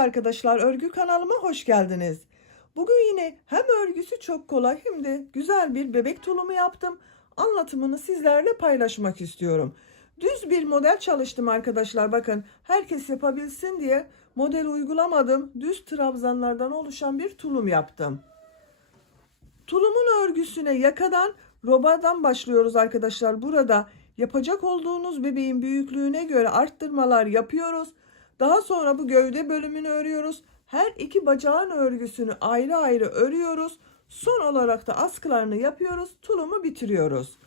arkadaşlar, örgü kanalıma hoş geldiniz. Bugün yine hem örgüsü çok kolay hem de güzel bir bebek tulumu yaptım. Anlatımını sizlerle paylaşmak istiyorum. Düz bir model çalıştım arkadaşlar. Bakın, herkes yapabilsin diye model uygulamadım. Düz trabzanlardan oluşan bir tulum yaptım. Tulumun örgüsüne yakadan robadan başlıyoruz arkadaşlar. Burada yapacak olduğunuz bebeğin büyüklüğüne göre arttırmalar yapıyoruz. Daha sonra bu gövde bölümünü örüyoruz. Her iki bacağın örgüsünü ayrı ayrı örüyoruz. Son olarak da askılarını yapıyoruz. Tulumu bitiriyoruz.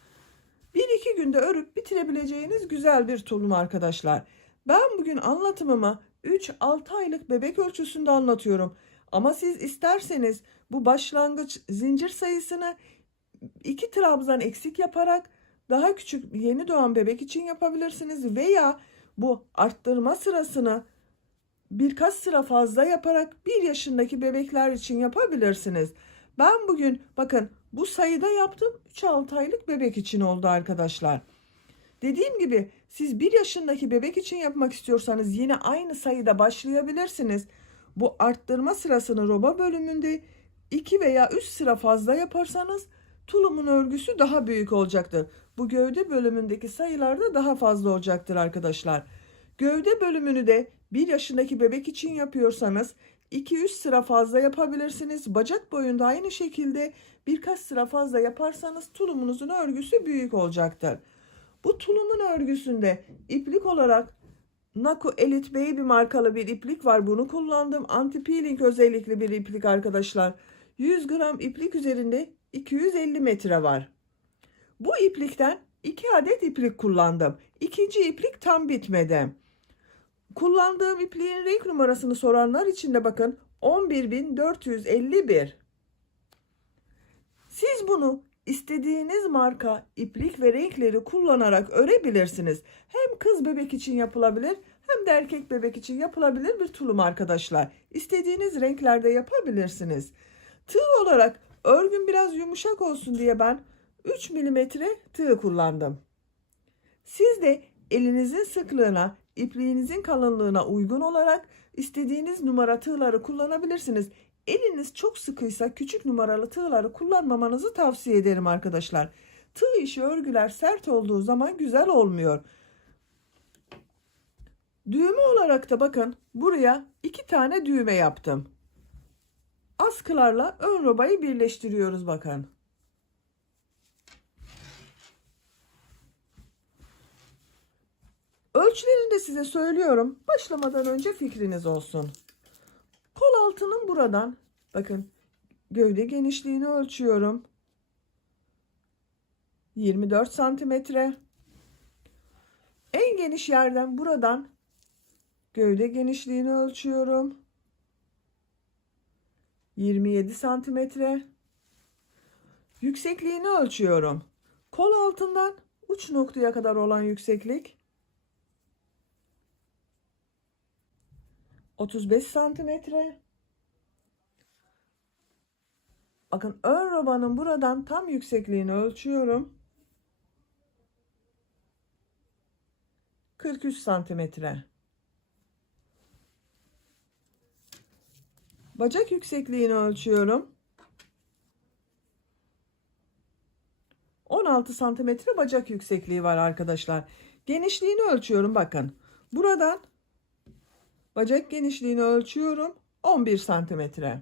1-2 günde örüp bitirebileceğiniz güzel bir tulum arkadaşlar. Ben bugün anlatımımı 3-6 aylık bebek ölçüsünde anlatıyorum. Ama siz isterseniz bu başlangıç zincir sayısını 2 trabzan eksik yaparak daha küçük yeni doğan bebek için yapabilirsiniz. Veya bu arttırma sırasını birkaç sıra fazla yaparak 1 yaşındaki bebekler için yapabilirsiniz. Ben bugün bakın bu sayıda yaptım, 3-6 aylık bebek için oldu arkadaşlar. Dediğim gibi siz 1 yaşındaki bebek için yapmak istiyorsanız yine aynı sayıda başlayabilirsiniz. Bu arttırma sırasını roba bölümünde 2 veya 3 sıra fazla yaparsanız tulumun örgüsü daha büyük olacaktır. Bu gövde bölümündeki sayılar da daha fazla olacaktır arkadaşlar. Gövde bölümünü de 1 yaşındaki bebek için yapıyorsanız 2-3 sıra fazla yapabilirsiniz. Bacak boyunda aynı şekilde birkaç sıra fazla yaparsanız tulumunuzun örgüsü büyük olacaktır. Bu tulumun örgüsünde iplik olarak Naku Elite Baby markalı bir iplik var. Bunu kullandım. Anti peeling özellikli bir iplik arkadaşlar. 100 gram iplik üzerinde 250 metre var. Bu iplikten 2 adet iplik kullandım. İkinci iplik tam bitmedi. Kullandığım ipliğin renk numarasını soranlar için de bakın 11.451. Siz bunu istediğiniz marka iplik ve renkleri kullanarak örebilirsiniz. Hem kız bebek için yapılabilir hem de erkek bebek için yapılabilir bir tulum arkadaşlar. İstediğiniz renklerde yapabilirsiniz. Tığ olarak örgüm biraz yumuşak olsun diye ben 3 milimetre tığ kullandım. Siz de elinizin sıklığına, ipliğinizin kalınlığına uygun olarak istediğiniz numara tığları kullanabilirsiniz. Eliniz çok sıkıysa küçük numaralı tığları kullanmamanızı tavsiye ederim arkadaşlar. Tığ işi örgüler sert olduğu zaman güzel olmuyor. Düğme olarak da bakın buraya 2 tane düğme yaptım. Askılarla ön robayı birleştiriyoruz bakın. Ölçülerini de size söylüyorum. Başlamadan önce fikriniz olsun. Kol altının buradan bakın gövde genişliğini ölçüyorum. 24 santimetre. En geniş yerden buradan gövde genişliğini ölçüyorum. 27 santimetre. Yüksekliğini ölçüyorum. Kol altından uç noktaya kadar olan yükseklik 35 santimetre. Bakın ön robanın buradan tam yüksekliğini ölçüyorum. 43 santimetre. Bacak yüksekliğini ölçüyorum. 16 santimetre bacak yüksekliği var arkadaşlar. Genişliğini ölçüyorum bakın. Buradan bacak genişliğini ölçüyorum. 11 santimetre.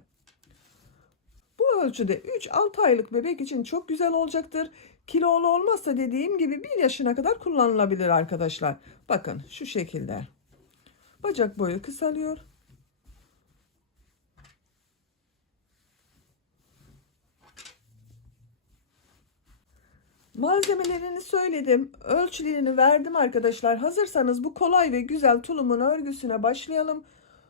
Bu ölçüde 3-6 aylık bebek için çok güzel olacaktır. Kilolu olmazsa dediğim gibi 1 yaşına kadar kullanılabilir arkadaşlar. Bakın şu şekilde. Bacak boyu kısalıyor. Malzemelerini söyledim. Ölçülerini verdim arkadaşlar. Hazırsanız bu kolay ve güzel tulumun örgüsüne başlayalım.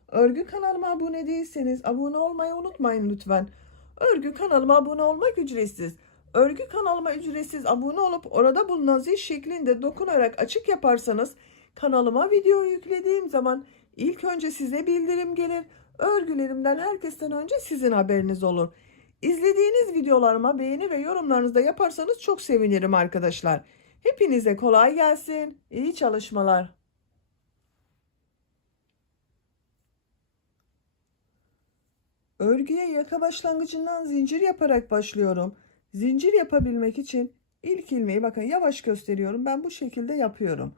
Örgü kanalıma abone değilseniz abone olmayı unutmayın lütfen. Örgü kanalıma abone olmak ücretsiz. Örgü kanalıma ücretsiz abone olup orada bulunan zil şeklinde dokunarak açık yaparsanız kanalıma video yüklediğim zaman ilk önce size bildirim gelir. Örgülerimden herkesten önce sizin haberiniz olur. İzlediğiniz videolarıma beğeni ve yorumlarınızı da yaparsanız çok sevinirim arkadaşlar. Hepinize kolay gelsin. İyi çalışmalar. Örgüye yaka başlangıcından zincir yaparak başlıyorum. Zincir yapabilmek için ilk ilmeği bakın yavaş gösteriyorum. Ben bu şekilde yapıyorum.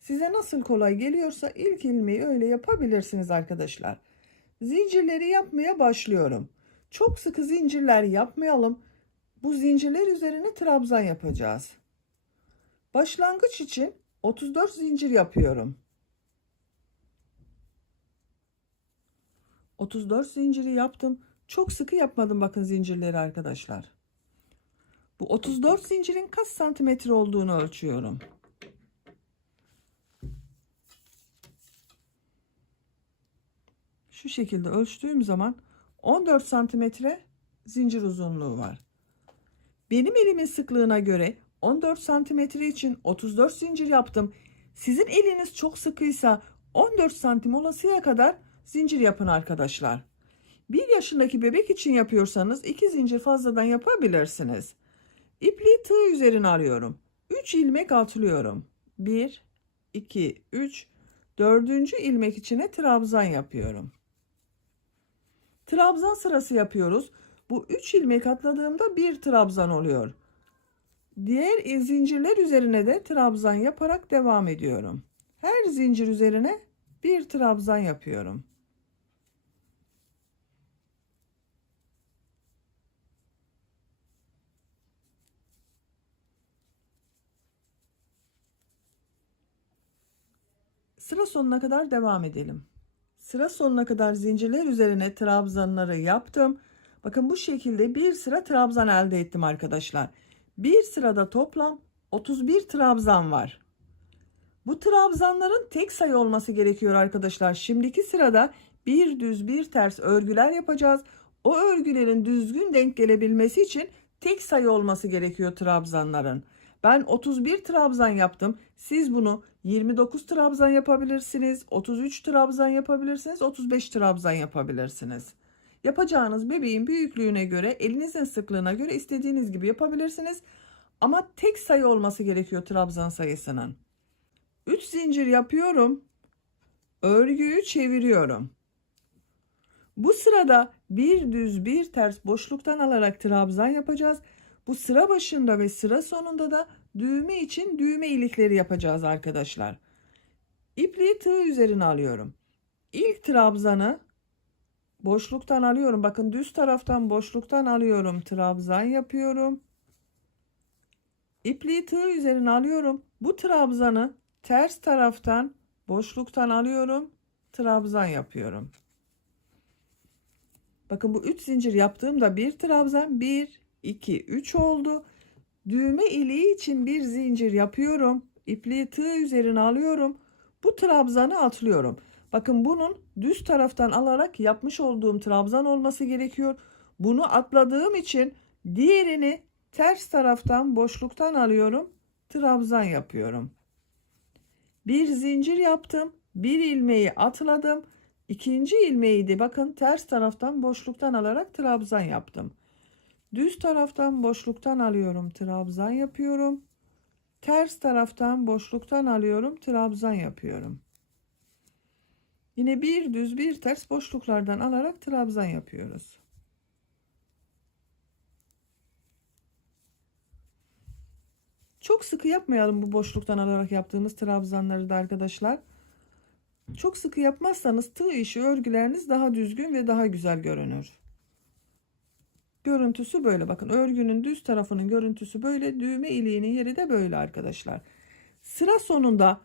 Size nasıl kolay geliyorsa ilk ilmeği öyle yapabilirsiniz arkadaşlar. Zincirleri yapmaya başlıyorum. Çok sıkı zincirler yapmayalım. Bu zincirler üzerine trabzan yapacağız. Başlangıç için 34 zincir yapıyorum. 34 zinciri yaptım. Çok sıkı yapmadım bakın zincirleri arkadaşlar. Bu 34 zincirin kaç santimetre olduğunu ölçüyorum. Şu şekilde ölçtüğüm zaman 14 santimetre zincir uzunluğu var. Benim elimin sıklığına göre 14 santimetre için 34 zincir yaptım. Sizin eliniz çok sıkıysa 14 santim olasıya kadar zincir yapın arkadaşlar. 1 yaşındaki bebek için yapıyorsanız 2 zincir fazladan yapabilirsiniz. İpliği tığ üzerine alıyorum. 3 ilmek atlıyorum. 1, 2, 3, 4. ilmek içine trabzan yapıyorum. Trabzan sırası yapıyoruz. Bu 3 ilmek atladığımda bir trabzan oluyor. Diğer zincirler üzerine de trabzan yaparak devam ediyorum. Her zincir üzerine bir trabzan yapıyorum. Sıra sonuna kadar devam edelim. Sıra sonuna kadar zincirler üzerine trabzanları yaptım. Bakın bu şekilde bir sıra trabzan elde ettim arkadaşlar. Bir sırada toplam 31 trabzan var. Bu trabzanların tek sayı olması gerekiyor arkadaşlar. Şimdiki sırada bir düz bir ters örgüler yapacağız. O örgülerin düzgün denk gelebilmesi için tek sayı olması gerekiyor trabzanların. Ben 31 trabzan yaptım. Siz bunu 29 trabzan yapabilirsiniz, 33 trabzan yapabilirsiniz, 35 trabzan yapabilirsiniz. Yapacağınız bebeğin büyüklüğüne göre, elinizin sıklığına göre istediğiniz gibi yapabilirsiniz. Ama tek sayı olması gerekiyor trabzan sayısının. 3 zincir yapıyorum. Örgüyü çeviriyorum. Bu sırada bir düz bir ters boşluktan alarak trabzan yapacağız. Bu sıra başında ve sıra sonunda da düğme için düğme ilikleri yapacağız arkadaşlar. İpliği tığ üzerine alıyorum. İlk trabzanı boşluktan alıyorum. Bakın düz taraftan boşluktan alıyorum. Trabzan yapıyorum. İpliği tığ üzerine alıyorum. Bu trabzanı ters taraftan boşluktan alıyorum. Trabzan yapıyorum. Bakın bu 3 zincir yaptığımda bir trabzan 1, 2, 3 oldu. Düğme iliği için bir zincir yapıyorum. İpliği tığ üzerine alıyorum. Bu trabzanı atlıyorum. Bakın bunun düz taraftan alarak yapmış olduğum trabzan olması gerekiyor. Bunu atladığım için diğerini ters taraftan boşluktan alıyorum. Trabzan yapıyorum. Bir zincir yaptım. Bir ilmeği atladım. İkinci ilmeği de bakın ters taraftan boşluktan alarak trabzan yaptım. Düz taraftan boşluktan alıyorum, trabzan yapıyorum. Ters taraftan boşluktan alıyorum, trabzan yapıyorum. Yine bir düz bir ters boşluklardan alarak trabzan yapıyoruz. Çok sıkı yapmayalım bu boşluktan alarak yaptığımız trabzanları da arkadaşlar. Çok sıkı yapmazsanız tığ işi örgüleriniz daha düzgün ve daha güzel görünür. Görüntüsü böyle, bakın örgünün düz tarafının görüntüsü böyle, düğme iliğinin yeri de böyle arkadaşlar. Sıra sonunda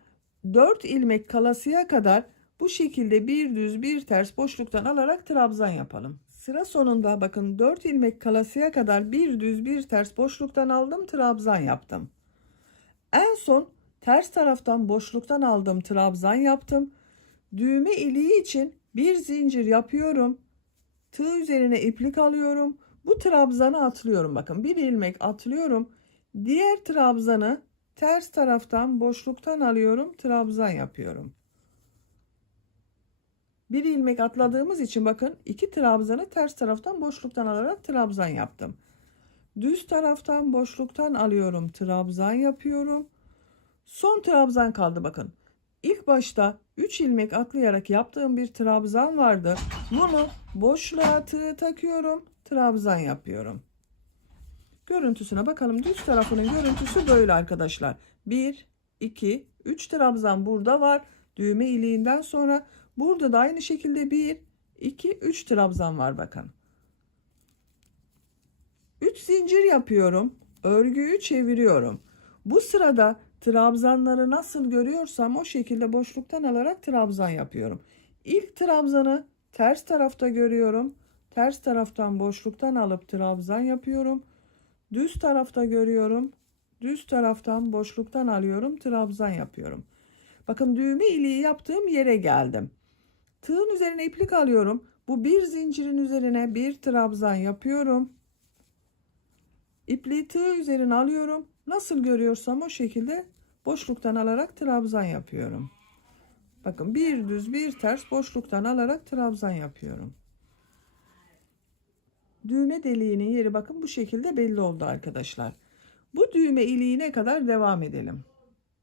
4 ilmek kalasıya kadar bu şekilde bir düz bir ters boşluktan alarak trabzan yapalım. Sıra sonunda bakın 4 ilmek kalasıya kadar bir düz bir ters boşluktan aldım, trabzan yaptım. En son ters taraftan boşluktan aldım, trabzan yaptım. Düğme iliği için bir zincir yapıyorum. Tığ üzerine iplik alıyorum. Bu trabzanı atlıyorum. Bakın bir ilmek atlıyorum. Diğer trabzanı ters taraftan boşluktan alıyorum. Trabzan yapıyorum. Bir ilmek atladığımız için bakın iki trabzanı ters taraftan boşluktan alarak trabzan yaptım. Düz taraftan boşluktan alıyorum. Trabzan yapıyorum. Son trabzan kaldı bakın. İlk başta 3 ilmek atlayarak yaptığım bir trabzan vardı. Bunu boşluğa tığ takıyorum, trabzan yapıyorum. Görüntüsüne bakalım. Düz tarafının görüntüsü böyle arkadaşlar. 1, 2, 3 trabzan burada var. Düğme iliğinden sonra burada da aynı şekilde 1, 2, 3 trabzan var bakın. 3 zincir yapıyorum. Örgüyü çeviriyorum. Bu sırada trabzanları nasıl görüyorsam o şekilde boşluktan alarak trabzan yapıyorum. İlk trabzanı ters tarafta görüyorum. Ters taraftan boşluktan alıp trabzan yapıyorum. Düz tarafta görüyorum. Düz taraftan boşluktan alıyorum. Trabzan yapıyorum. Bakın düğme iliği yaptığım yere geldim. Tığın üzerine iplik alıyorum. Bu bir zincirin üzerine bir trabzan yapıyorum. İpliği tığ üzerine alıyorum. Nasıl görüyorsam o şekilde boşluktan alarak trabzan yapıyorum. Bakın bir düz bir ters boşluktan alarak trabzan yapıyorum. Düğme deliğinin yeri bakın bu şekilde belli oldu arkadaşlar. Bu düğme iliğine kadar devam edelim.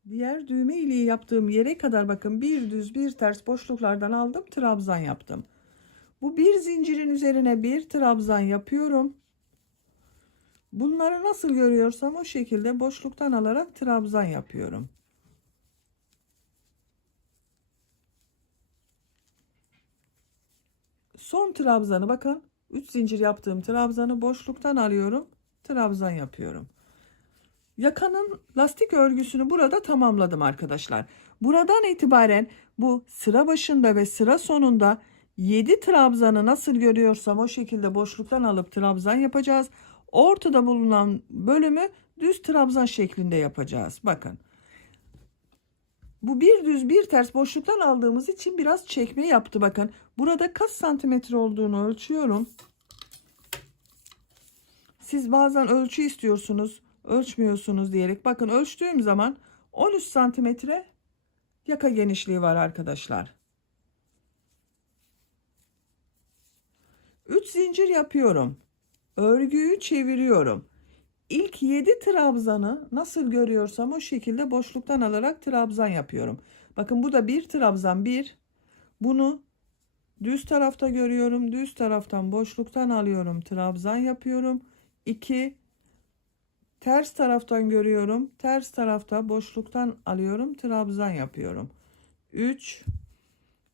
Diğer düğme iliği yaptığım yere kadar bakın bir düz bir ters boşluklardan aldım, trabzan yaptım. Bu bir zincirin üzerine bir trabzan yapıyorum. Bunları nasıl görüyorsam o şekilde boşluktan alarak trabzan yapıyorum. Son trabzanı bakın 3 zincir yaptığım trabzanı boşluktan alıyorum, trabzan yapıyorum. Yakanın lastik örgüsünü burada tamamladım arkadaşlar. Buradan itibaren bu sıra başında ve sıra sonunda 7 trabzanı nasıl görüyorsam o şekilde boşluktan alıp trabzan yapacağız. Ortada bulunan bölümü düz trabzan şeklinde yapacağız. Bakın. Bu bir düz bir ters boşluktan aldığımız için biraz çekme yaptı bakın. Burada kaç santimetre olduğunu ölçüyorum. Siz bazen ölçü istiyorsunuz, ölçmüyorsunuz diyerek. Bakın ölçtüğüm zaman 13 santimetre yaka genişliği var arkadaşlar. 3 zincir yapıyorum. Örgüyü çeviriyorum. İlk 7 trabzanı nasıl görüyorsam o şekilde boşluktan alarak trabzan yapıyorum. Bakın bu da bir trabzan bir. Bunu düz tarafta görüyorum. Düz taraftan boşluktan alıyorum. Trabzan yapıyorum. 2. Ters taraftan görüyorum. Ters tarafta boşluktan alıyorum. Trabzan yapıyorum. 3.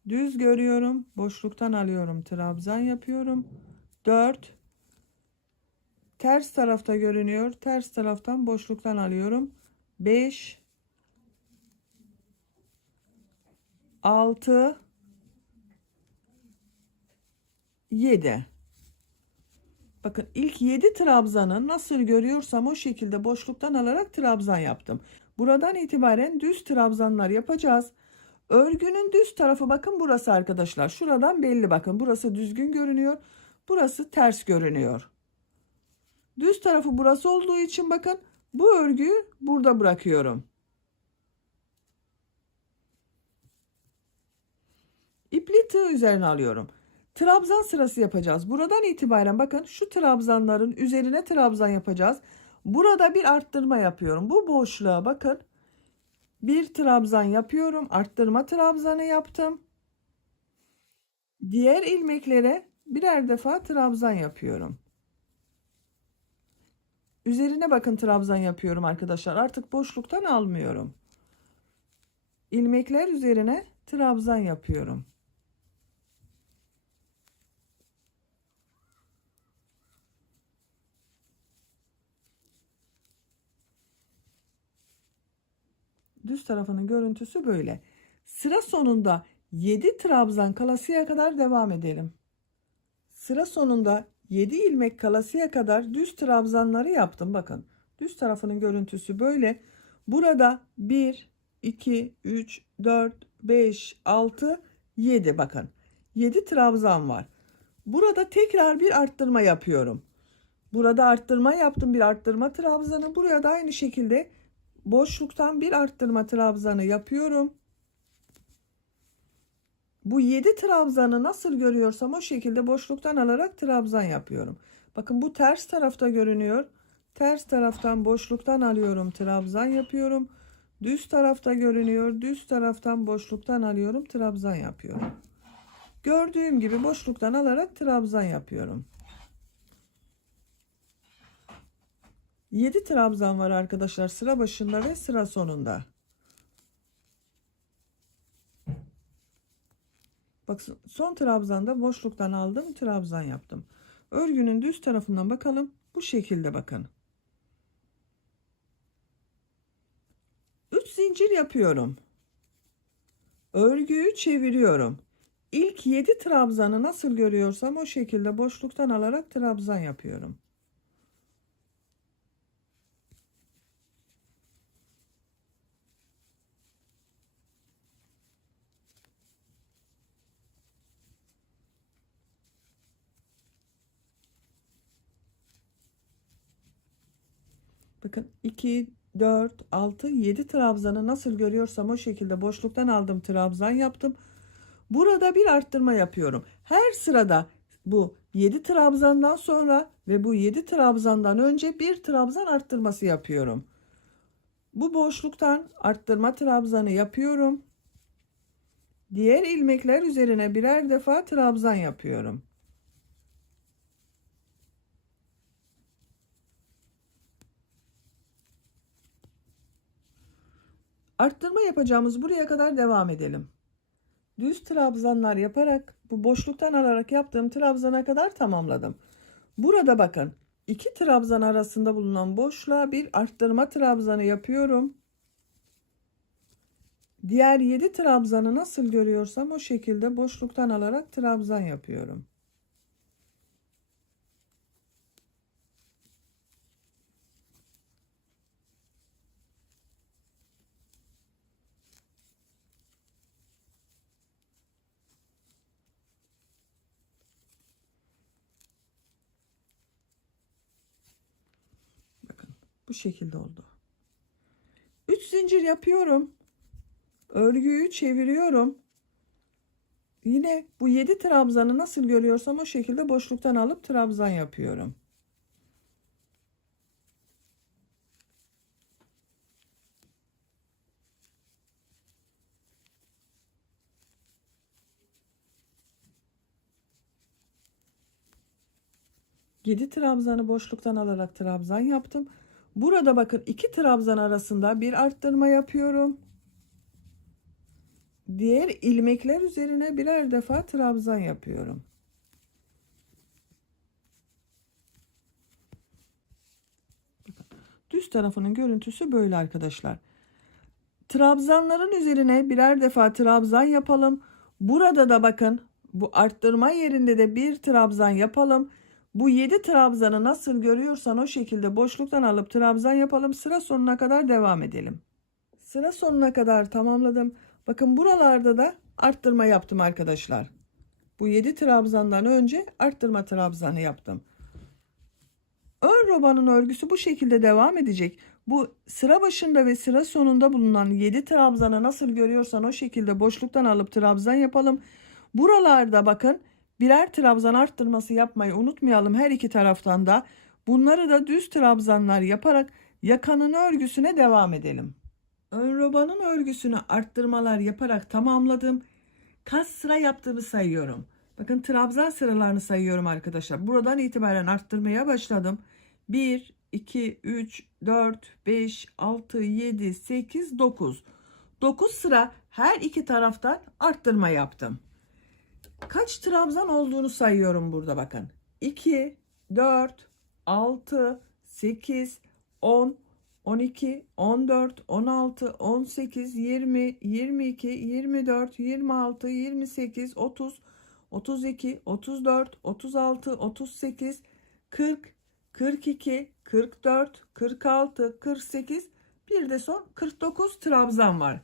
Düz görüyorum. Boşluktan alıyorum. Trabzan yapıyorum. 4. Ters tarafta görünüyor. Ters taraftan boşluktan alıyorum. 5. 6. 7. Bakın ilk 7 trabzanı nasıl görüyorsam o şekilde boşluktan alarak trabzan yaptım. Buradan itibaren düz trabzanlar yapacağız. Örgünün düz tarafı bakın burası arkadaşlar. Şuradan belli bakın. Burası düzgün görünüyor. Burası ters görünüyor. Düz tarafı burası olduğu için bakın bu örgüyü burada bırakıyorum. İpliği tığ üzerine alıyorum. Trabzan sırası yapacağız. Buradan itibaren bakın şu trabzanların üzerine trabzan yapacağız. Burada bir arttırma yapıyorum. Bu boşluğa bakın. Bir trabzan yapıyorum. Arttırma trabzanı yaptım. Diğer ilmeklere birer defa trabzan yapıyorum. Üzerine bakın trabzan yapıyorum arkadaşlar. Artık boşluktan almıyorum. İlmekler üzerine trabzan yapıyorum. Düz tarafının görüntüsü böyle. Sıra sonunda 7 trabzan kalasıya kadar devam edelim. Sıra sonunda 7 ilmek kalasıya kadar düz trabzanları yaptım. Bakın düz tarafının görüntüsü böyle. Burada 1, 2, 3, 4, 5, 6, 7 bakın. 7 trabzan var. Burada tekrar bir arttırma yapıyorum. Burada arttırma yaptım, bir arttırma trabzanı. Buraya da aynı şekilde boşluktan bir arttırma trabzanı yapıyorum. Bu 7 trabzanı nasıl görüyorsam o şekilde boşluktan alarak trabzan yapıyorum. Bakın bu ters tarafta görünüyor. Ters taraftan boşluktan alıyorum, trabzan yapıyorum. Düz tarafta görünüyor. Düz taraftan boşluktan alıyorum. Trabzan yapıyorum. Gördüğüm gibi boşluktan alarak trabzan yapıyorum. 7 trabzan var arkadaşlar sıra başında ve sıra sonunda. Bak, son trabzanda boşluktan aldım, trabzan yaptım. Örgünün düz tarafından bakalım. Bu şekilde bakın. 3 zincir yapıyorum. Örgüyü çeviriyorum. İlk 7 trabzanı nasıl görüyorsam o şekilde boşluktan alarak trabzan yapıyorum. Bakın 2, 4, 6, 7 trabzanı nasıl görüyorsam o şekilde boşluktan aldım, trabzan yaptım. Burada bir arttırma yapıyorum. Her sırada bu 7 trabzandan sonra ve bu 7 trabzandan önce bir trabzan arttırması yapıyorum. Bu boşluktan arttırma trabzanı yapıyorum. Diğer ilmekler üzerine birer defa trabzan yapıyorum. Arttırma yapacağımız buraya kadar devam edelim. Düz trabzanlar yaparak bu boşluktan alarak yaptığım trabzana kadar tamamladım. Burada bakın 2 trabzan arasında bulunan boşluğa bir arttırma trabzanı yapıyorum. Diğer 7 trabzanı nasıl görüyorsam o şekilde boşluktan alarak trabzan yapıyorum. Bakın bu şekilde oldu. 3 zincir yapıyorum. Örgüyü çeviriyorum. Yine bu 7 trabzanı nasıl görüyorsam o şekilde boşluktan alıp trabzan yapıyorum. Yedi trabzanı boşluktan alarak trabzan yaptım. Burada bakın 2 trabzan arasında bir arttırma yapıyorum. Diğer ilmekler üzerine birer defa trabzan yapıyorum. Düz tarafının görüntüsü böyle arkadaşlar. Trabzanların üzerine birer defa trabzan yapalım. Burada da bakın bu arttırma yerinde de bir trabzan yapalım. Bu 7 trabzanı nasıl görüyorsan o şekilde boşluktan alıp trabzan yapalım. Sıra sonuna kadar devam edelim. Sıra sonuna kadar tamamladım. Bakın buralarda da arttırma yaptım arkadaşlar. Bu 7 trabzandan önce arttırma trabzanı yaptım. Ön robanın örgüsü bu şekilde devam edecek. Bu sıra başında ve sıra sonunda bulunan 7 trabzanı nasıl görüyorsan o şekilde boşluktan alıp trabzan yapalım. Buralarda bakın birer trabzan arttırması yapmayı unutmayalım her iki taraftan da. Bunları da düz trabzanlar yaparak yakanın örgüsüne devam edelim. Ön robanın örgüsünü arttırmalar yaparak tamamladım. Kaç sıra yaptığımı sayıyorum. Bakın trabzan sıralarını sayıyorum arkadaşlar. Buradan itibaren arttırmaya başladım. 1, 2, 3, 4, 5, 6, 7, 8, 9. 9 sıra her iki taraftan arttırma yaptım. Kaç trabzan olduğunu sayıyorum burada bakın. 2, 4, 6, 8, 10, 12, 14, 16, 18, 20, 22, 24, 26, 28, 30, 32, 34, 36, 38, 40, 42, 44, 46, 48, bir de son 49 trabzan var.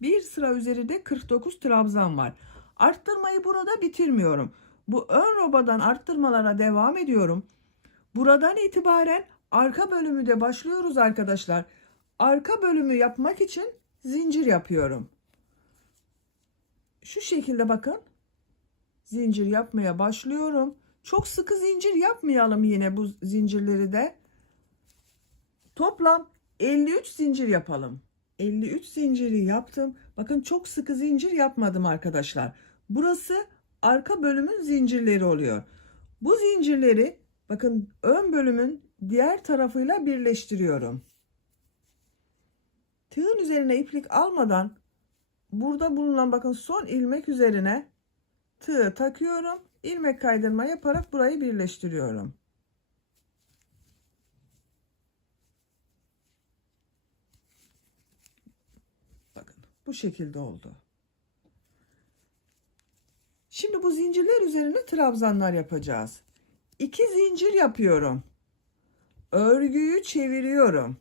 Bir sıra üzerinde 49 trabzan var. Arttırmayı burada bitirmiyorum. Bu ön robadan arttırmalara devam ediyorum. Buradan itibaren arka bölümü de başlıyoruz arkadaşlar. Arka bölümü yapmak için zincir yapıyorum. Şu şekilde bakın. Zincir yapmaya başlıyorum. Çok sıkı zincir yapmayalım yine bu zincirleri de. Toplam 53 zincir yapalım. 53 zinciri yaptım. Bakın çok sıkı zincir yapmadım arkadaşlar. Burası arka bölümün zincirleri oluyor. Bu zincirleri bakın ön bölümün diğer tarafıyla birleştiriyorum. Tığın üzerine iplik almadan burada bulunan bakın son ilmek üzerine tığı takıyorum. İlmek kaydırma yaparak burayı birleştiriyorum. Bakın bu şekilde oldu. Şimdi bu zincirler üzerine trabzanlar yapacağız. 2 zincir yapıyorum. Örgüyü çeviriyorum.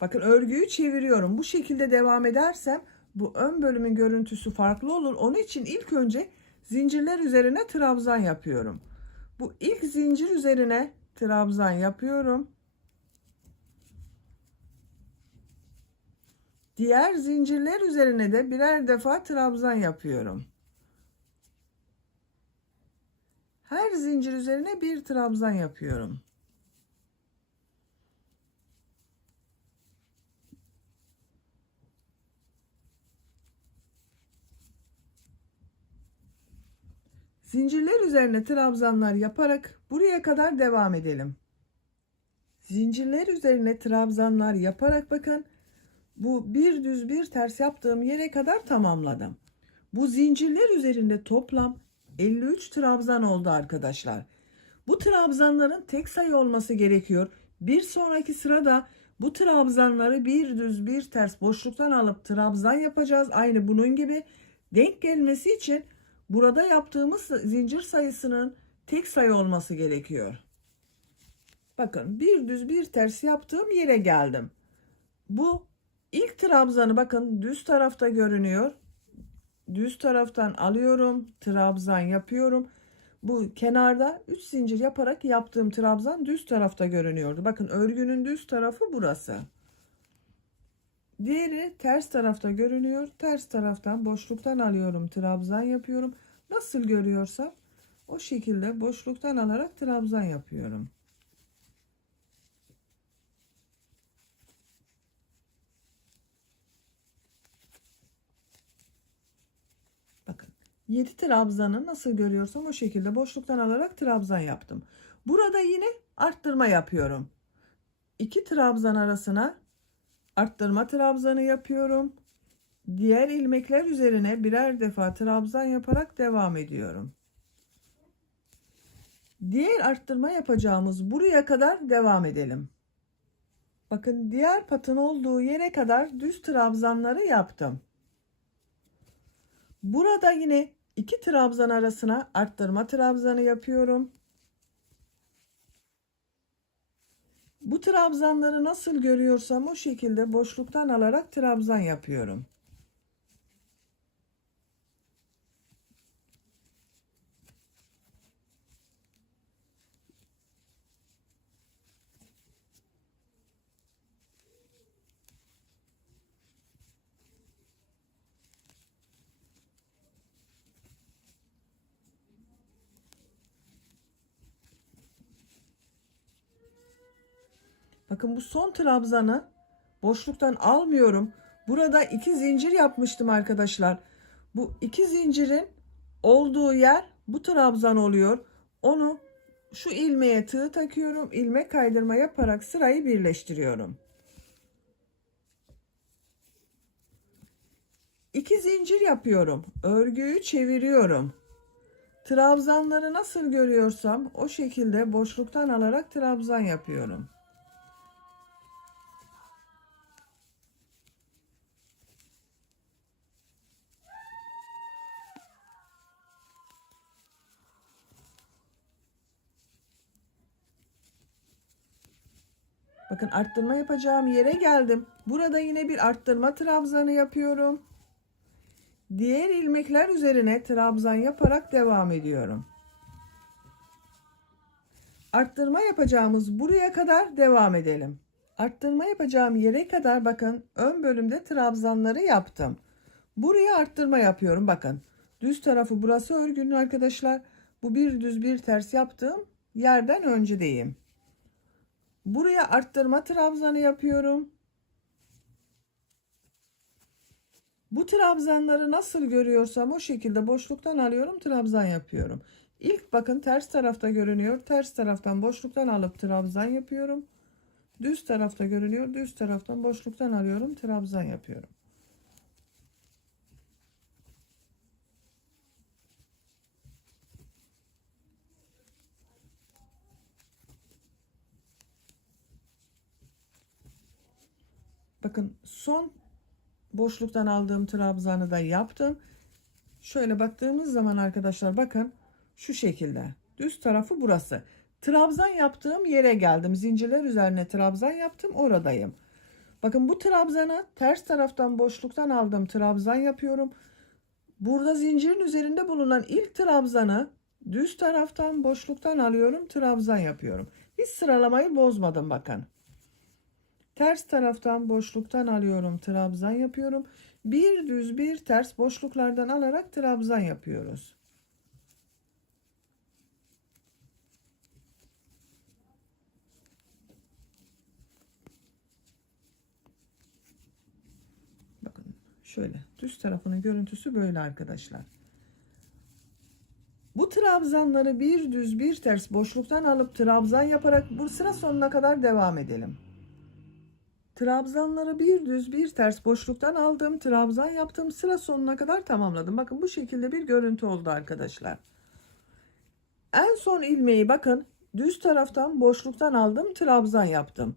Bakın örgüyü çeviriyorum. Bu şekilde devam edersem bu ön bölümün görüntüsü farklı olur. Onun için ilk önce zincirler üzerine trabzan yapıyorum. Bu ilk zincir üzerine trabzan yapıyorum. Diğer zincirler üzerine de birer defa trabzan yapıyorum. Her zincir üzerine bir trabzan yapıyorum. Zincirler üzerine trabzanlar yaparak buraya kadar devam edelim. Zincirler üzerine trabzanlar yaparak bakın bu bir düz bir ters yaptığım yere kadar tamamladım. Bu zincirler üzerinde toplam 53 trabzan oldu arkadaşlar. Bu trabzanların tek sayı olması gerekiyor. Bir sonraki sırada bu trabzanları bir düz bir ters boşluktan alıp trabzan yapacağız. Aynı bunun gibi denk gelmesi için burada yaptığımız zincir sayısının tek sayı olması gerekiyor. Bakın bir düz bir ters yaptığım yere geldim. Bu ilk trabzanı bakın düz tarafta görünüyor. Düz taraftan alıyorum, trabzan yapıyorum. Bu kenarda 3 zincir yaparak yaptığım trabzan düz tarafta görünüyordu. Bakın örgünün düz tarafı burası. Diğeri ters tarafta görünüyor. Ters taraftan boşluktan alıyorum, trabzan yapıyorum. Nasıl görüyorsam o şekilde boşluktan alarak trabzan yapıyorum. Bakın 7 trabzanı nasıl görüyorsam o şekilde boşluktan alarak trabzan yaptım. Burada yine arttırma yapıyorum. 2 trabzan arasına arttırma trabzanı yapıyorum. Diğer ilmekler üzerine birer defa trabzan yaparak devam ediyorum. Diğer arttırma yapacağımız buraya kadar devam edelim. Bakın diğer patın olduğu yere kadar düz trabzanları yaptım. Burada yine 2 trabzan arasına arttırma trabzanı yapıyorum. Bu trabzanları nasıl görüyorsam o şekilde boşluktan alarak trabzan yapıyorum. Bakın bu son trabzanı boşluktan almıyorum. Burada 2 zincir yapmıştım arkadaşlar. Bu 2 zincirin olduğu yer bu trabzan oluyor. Onu şu ilmeğe tığ takıyorum. İlmek kaydırma yaparak sırayı birleştiriyorum. 2 zincir yapıyorum. Örgüyü çeviriyorum. Trabzanları nasıl görüyorsam o şekilde boşluktan alarak trabzan yapıyorum. Bakın arttırma yapacağım yere geldim. Burada yine bir arttırma trabzanı yapıyorum. Diğer ilmekler üzerine trabzan yaparak devam ediyorum. Arttırma yapacağımız buraya kadar devam edelim. Arttırma yapacağım yere kadar bakın ön bölümde trabzanları yaptım. Buraya arttırma yapıyorum bakın. Düz tarafı burası örgünün arkadaşlar. Bu bir düz bir ters yaptığım yerden öncedeyim. Buraya arttırma trabzanı yapıyorum. Bu trabzanları nasıl görüyorsam o şekilde boşluktan alıyorum, trabzan yapıyorum. İlk bakın ters tarafta görünüyor. Ters taraftan boşluktan alıp trabzan yapıyorum. Düz tarafta görünüyor. Düz taraftan boşluktan alıyorum, trabzan yapıyorum. Bakın son boşluktan aldığım trabzanı da yaptım. Şöyle baktığımız zaman arkadaşlar bakın şu şekilde. Düz tarafı burası. Trabzan yaptığım yere geldim. Zincirler üzerine trabzan yaptım. Oradayım. Bakın bu trabzanı ters taraftan boşluktan aldım. Trabzan yapıyorum. Burada zincirin üzerinde bulunan ilk trabzanı düz taraftan boşluktan alıyorum. Trabzan yapıyorum. Hiç sıralamayı bozmadım bakın. Ters taraftan boşluktan alıyorum, trabzan yapıyorum. Bir düz bir ters boşluklardan alarak trabzan yapıyoruz. Bakın şöyle düz tarafının görüntüsü böyle arkadaşlar. Bu trabzanları bir düz bir ters boşluktan alıp trabzan yaparak bu sıra sonuna kadar devam edelim. Trabzanları bir düz bir ters boşluktan aldım, trabzan yaptım, sıra sonuna kadar tamamladım. Bakın bu şekilde bir görüntü oldu arkadaşlar. En son ilmeği bakın düz taraftan boşluktan aldım, trabzan yaptım.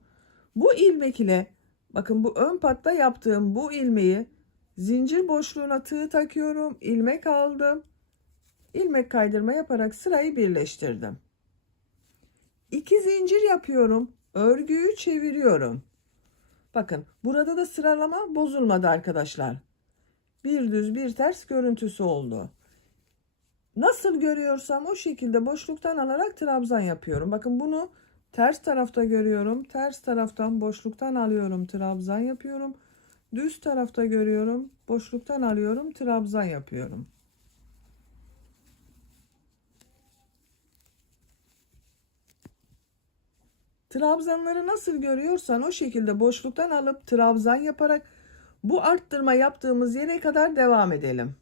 Bu ilmek ile bakın bu ön patta yaptığım bu ilmeği zincir boşluğuna tığ takıyorum, ilmek aldım, ilmek kaydırma yaparak sırayı birleştirdim. 2 zincir yapıyorum, örgüyü çeviriyorum. Bakın burada da sıralama bozulmadı arkadaşlar. Bir düz bir ters görüntüsü oldu. Nasıl görüyorsam o şekilde boşluktan alarak trabzan yapıyorum. Bakın bunu ters tarafta görüyorum. Ters taraftan boşluktan alıyorum, trabzan yapıyorum. Düz tarafta görüyorum. Boşluktan alıyorum, trabzan yapıyorum. Trabzanları nasıl görüyorsan o şekilde boşluktan alıp trabzan yaparak bu arttırma yaptığımız yere kadar devam edelim.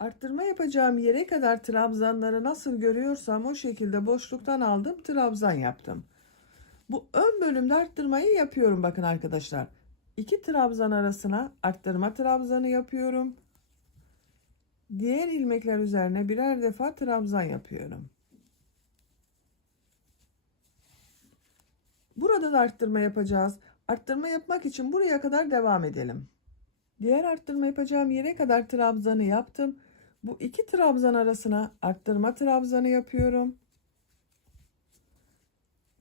Arttırma yapacağım yere kadar trabzanları nasıl görüyorsam o şekilde boşluktan aldım, trabzan yaptım. Bu ön bölümde arttırmayı yapıyorum bakın arkadaşlar. 2 trabzan arasına arttırma trabzanı yapıyorum. Diğer ilmekler üzerine birer defa trabzan yapıyorum. Burada da arttırma yapacağız. Arttırma yapmak için buraya kadar devam edelim. Diğer arttırma yapacağım yere kadar trabzanı yaptım. Bu 2 trabzan arasına arttırma trabzanı yapıyorum.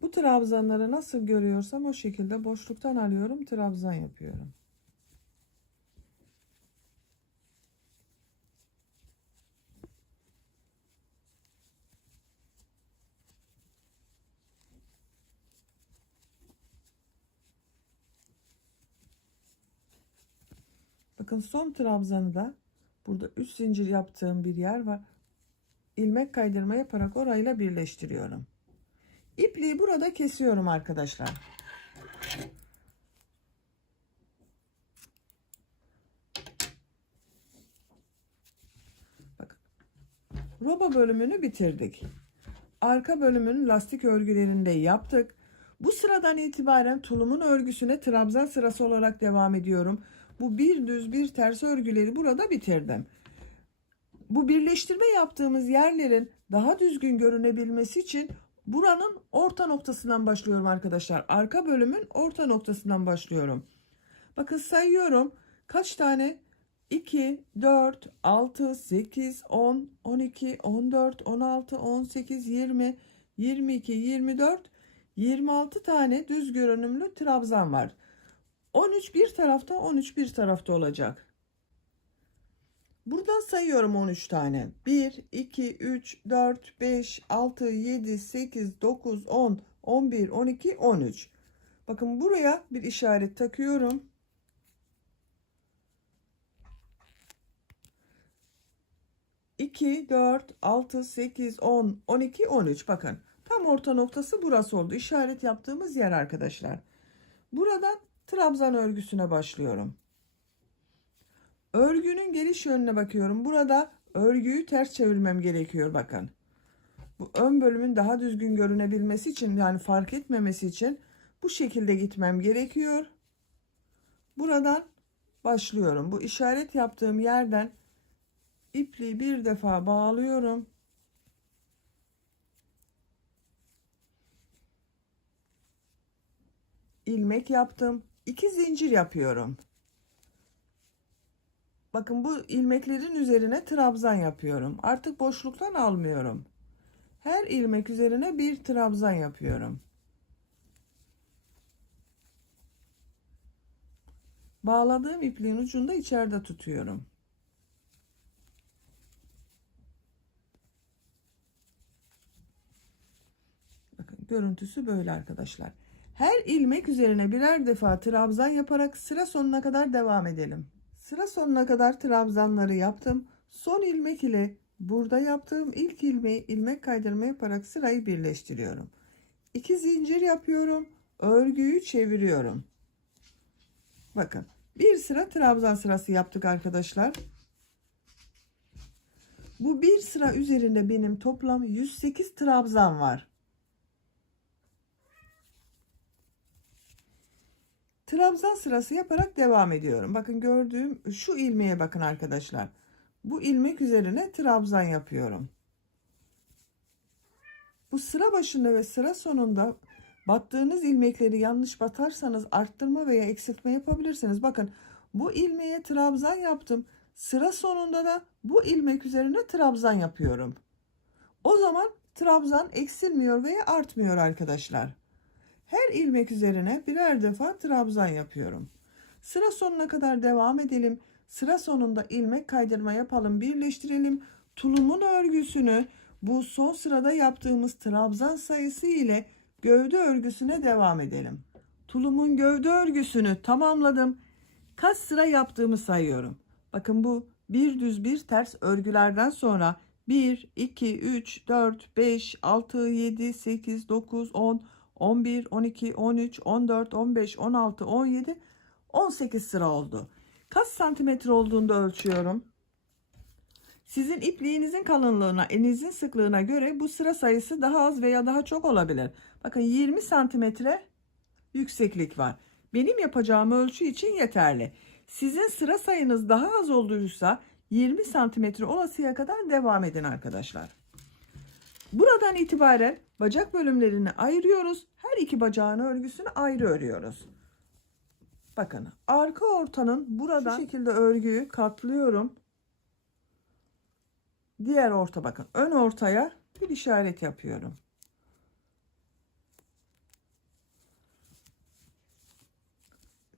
Bu trabzanları nasıl görüyorsam o şekilde boşluktan alıyorum, trabzan yapıyorum. Bakın son trabzanı da burada 3 zincir yaptığım bir yer var. İlmek kaydırma yaparak orayla birleştiriyorum. İpliği burada kesiyorum arkadaşlar. Bakın. Roba bölümünü bitirdik. Arka bölümünün lastik örgülerini de yaptık. Bu sıradan itibaren tulumun örgüsüne trabzan sırası olarak devam ediyorum. Bu bir düz bir ters örgüleri burada bitirdim. Bu birleştirme yaptığımız yerlerin daha düzgün görünebilmesi için buranın orta noktasından başlıyorum arkadaşlar. Arka bölümün orta noktasından başlıyorum. Bakın sayıyorum. Kaç tane? 2, 4, 6, 8, 10, 12, 14, 16, 18, 20, 22, 24, 26 tane düz görünümlü trabzan var. 13 bir tarafta, 13 bir tarafta olacak. Buradan sayıyorum 13 tane. 1, 2, 3, 4, 5, 6, 7, 8, 9, 10, 11, 12, 13. Bakın buraya bir işaret takıyorum. 2, 4, 6, 8, 10, 12, 13. Bakın tam orta noktası burası oldu. İşaret yaptığımız yer arkadaşlar. Buradan trabzan örgüsüne başlıyorum. Örgünün geliş yönüne bakıyorum. Burada örgüyü ters çevirmem gerekiyor bakın. Bu ön bölümün daha düzgün görünebilmesi için, yani fark etmemesi için bu şekilde gitmem gerekiyor. Buradan başlıyorum. Bu işaret yaptığım yerden ipliği bir defa bağlıyorum. İlmek yaptım. 2 zincir yapıyorum. Bakın bu ilmeklerin üzerine trabzan yapıyorum. Artık boşluktan almıyorum. Her ilmek üzerine bir trabzan yapıyorum. Bağladığım ipliğin ucunu da içeride tutuyorum. Bakın görüntüsü böyle arkadaşlar. Her ilmek üzerine birer defa trabzan yaparak sıra sonuna kadar devam edelim. Sıra sonuna kadar trabzanları yaptım. Son ilmek ile burada yaptığım ilk ilmeği ilmek kaydırma yaparak sırayı birleştiriyorum. 2 zincir yapıyorum. Örgüyü çeviriyorum. Bakın bir sıra trabzan sırası yaptık arkadaşlar. Bu bir sıra üzerinde benim toplam 108 trabzan var. Trabzan sırası yaparak devam ediyorum. Bakın gördüğüm şu ilmeğe bakın arkadaşlar. Bu ilmek üzerine trabzan yapıyorum. Bu sıra başında ve sıra sonunda battığınız ilmekleri yanlış batarsanız arttırma veya eksiltme yapabilirsiniz. Bakın bu ilmeğe trabzan yaptım. Sıra sonunda da bu ilmek üzerine trabzan yapıyorum. O zaman trabzan eksilmiyor veya artmıyor arkadaşlar. Her ilmek üzerine birer defa trabzan yapıyorum. Sıra sonuna kadar devam edelim. Sıra sonunda ilmek kaydırma yapalım, birleştirelim. Tulumun örgüsünü bu son sırada yaptığımız trabzan sayısı ile gövde örgüsüne devam edelim. Tulumun gövde örgüsünü tamamladım. Kaç sıra yaptığımı sayıyorum. Bakın bu bir düz bir ters örgülerden sonra 1, 2, 3, 4, 5, 6, 7, 8, 9, 10, 11, 12, 13, 14, 15, 16, 17, 18 sıra oldu. Kaç santimetre olduğunu da ölçüyorum. Sizin ipliğinizin kalınlığına, elinizin sıklığına göre bu sıra sayısı daha az veya daha çok olabilir. Bakın 20 santimetre yükseklik var. Benim yapacağım ölçü için yeterli. Sizin sıra sayınız daha az olduysa 20 santimetre olasıya kadar devam edin arkadaşlar. Buradan itibaren bacak bölümlerini ayırıyoruz. Her iki bacağın örgüsünü ayrı örüyoruz. Bakın arka ortanın buradan şu şekilde örgüyü katlıyorum. Diğer orta bakın ön ortaya bir işaret yapıyorum.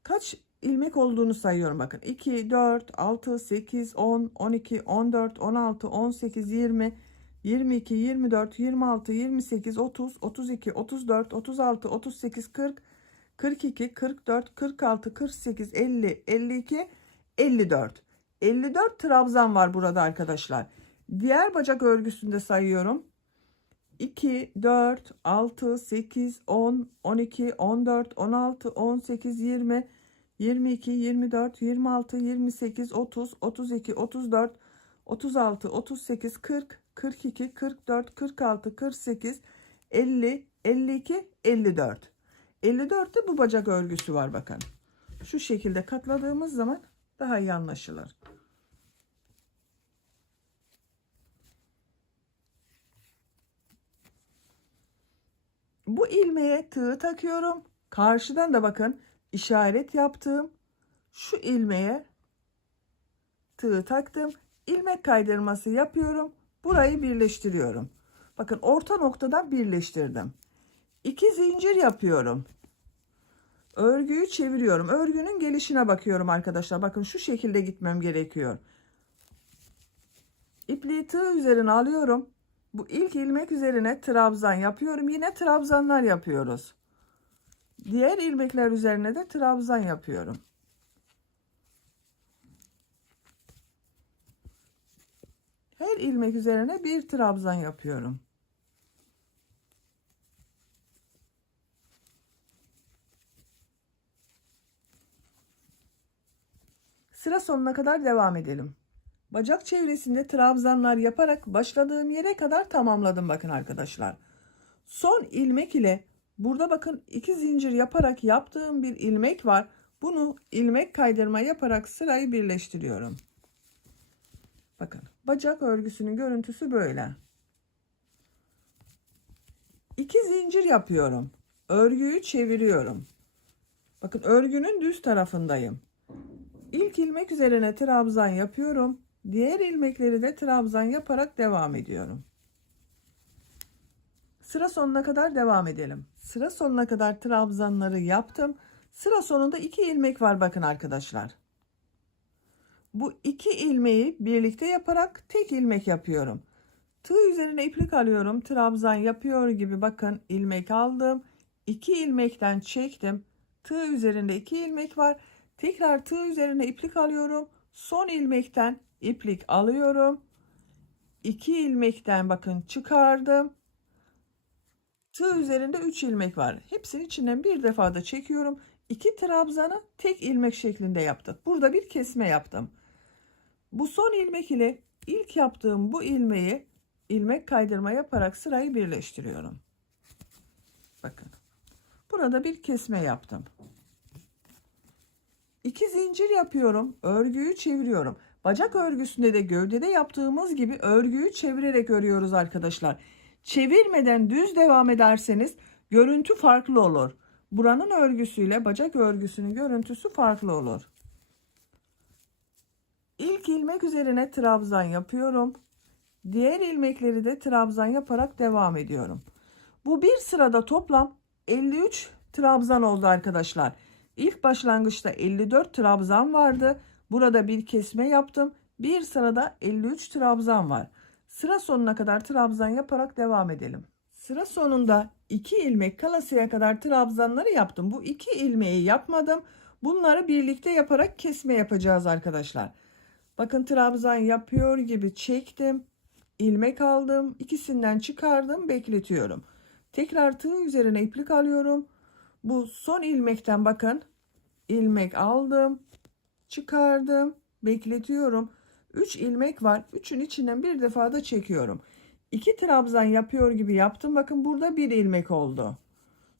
Kaç ilmek olduğunu sayıyorum bakın. 2, 4, 6, 8, 10, 12, 14, 16, 18, 20, 22, 24, 26, 28, 30, 32, 34, 36, 38, 40, 42, 44, 46, 48, 50, 52, 54. 54 trabzan var burada arkadaşlar. Diğer bacak örgüsünde sayıyorum. 2, 4, 6, 8, 10, 12, 14, 16, 18, 20, 22, 24, 26, 28, 30, 32, 34, 36, 38, 40, 42, 44, 46, 48, 50, 52, 54. 54'te bu bacak örgüsü var bakın. Şu şekilde katladığımız zaman daha iyi anlaşılır. Bu ilmeğe tığ takıyorum. Karşıdan da bakın işaret yaptığım şu ilmeğe tığ taktım. İlmek kaydırması yapıyorum. Burayı birleştiriyorum. Bakın orta noktadan birleştirdim. 2 zincir yapıyorum. Örgüyü çeviriyorum. Örgünün gelişine bakıyorum arkadaşlar. Bakın şu şekilde gitmem gerekiyor. İpliği tığ üzerine alıyorum. Bu ilk ilmek üzerine trabzan yapıyorum. Yine trabzanlar yapıyoruz. Diğer ilmekler üzerine de trabzan yapıyorum. Her ilmek üzerine bir trabzan yapıyorum. Sıra sonuna kadar devam edelim. Bacak çevresinde trabzanlar yaparak başladığım yere kadar tamamladım bakın arkadaşlar. Son ilmek ile burada bakın 2 zincir yaparak yaptığım bir ilmek var. Bunu ilmek kaydırma yaparak sırayı birleştiriyorum. Bakın bacak örgüsünün görüntüsü böyle. 2 zincir yapıyorum. Örgüyü çeviriyorum. Bakın örgünün düz tarafındayım. İlk ilmek üzerine trabzan yapıyorum. Diğer ilmekleri de trabzan yaparak devam ediyorum. Sıra sonuna kadar devam edelim. Sıra sonuna kadar trabzanları yaptım. Sıra sonunda 2 ilmek var bakın arkadaşlar. Bu 2 ilmeği birlikte yaparak tek ilmek yapıyorum. Tığ üzerine iplik alıyorum. Trabzan yapıyor gibi bakın ilmek aldım. 2 ilmekten çektim. Tığ üzerinde 2 ilmek var. Tekrar tığ üzerine iplik alıyorum. Son ilmekten iplik alıyorum. 2 ilmekten bakın çıkardım. Tığ üzerinde 3 ilmek var. Hepsinin içinden bir defa da çekiyorum. 2 trabzanı tek ilmek şeklinde yaptık. Burada bir kesme yaptım. Bu son ilmek ile ilk yaptığım bu ilmeği ilmek kaydırma yaparak sırayı birleştiriyorum. Bakın. Burada bir kesme yaptım. 2 zincir yapıyorum. Örgüyü çeviriyorum. Bacak örgüsünde de gövdede yaptığımız gibi örgüyü çevirerek örüyoruz arkadaşlar. Çevirmeden düz devam ederseniz görüntü farklı olur. Buranın örgüsüyle bacak örgüsünün görüntüsü farklı olur. İlk ilmek üzerine trabzan yapıyorum. Diğer ilmekleri de trabzan yaparak devam ediyorum. Bu bir sırada toplam 53 trabzan oldu arkadaşlar. İlk başlangıçta 54 trabzan vardı. Burada bir kesme yaptım. Bir sırada 53 trabzan var. Sıra sonuna kadar trabzan yaparak devam edelim. Sıra sonunda 2 ilmek kalasıya kadar trabzanları yaptım. Bu 2 ilmeği yapmadım. Bunları birlikte yaparak kesme yapacağız arkadaşlar. Bakın trabzan yapıyor gibi çektim. İlmek aldım. İkisinden çıkardım. Bekletiyorum. Tekrar tığ üzerine iplik alıyorum. Bu son ilmekten bakın. İlmek aldım. Çıkardım. Bekletiyorum. 3 ilmek var. 3'ün içinden bir defa da çekiyorum. 2 trabzan yapıyor gibi yaptım. Bakın burada bir ilmek oldu.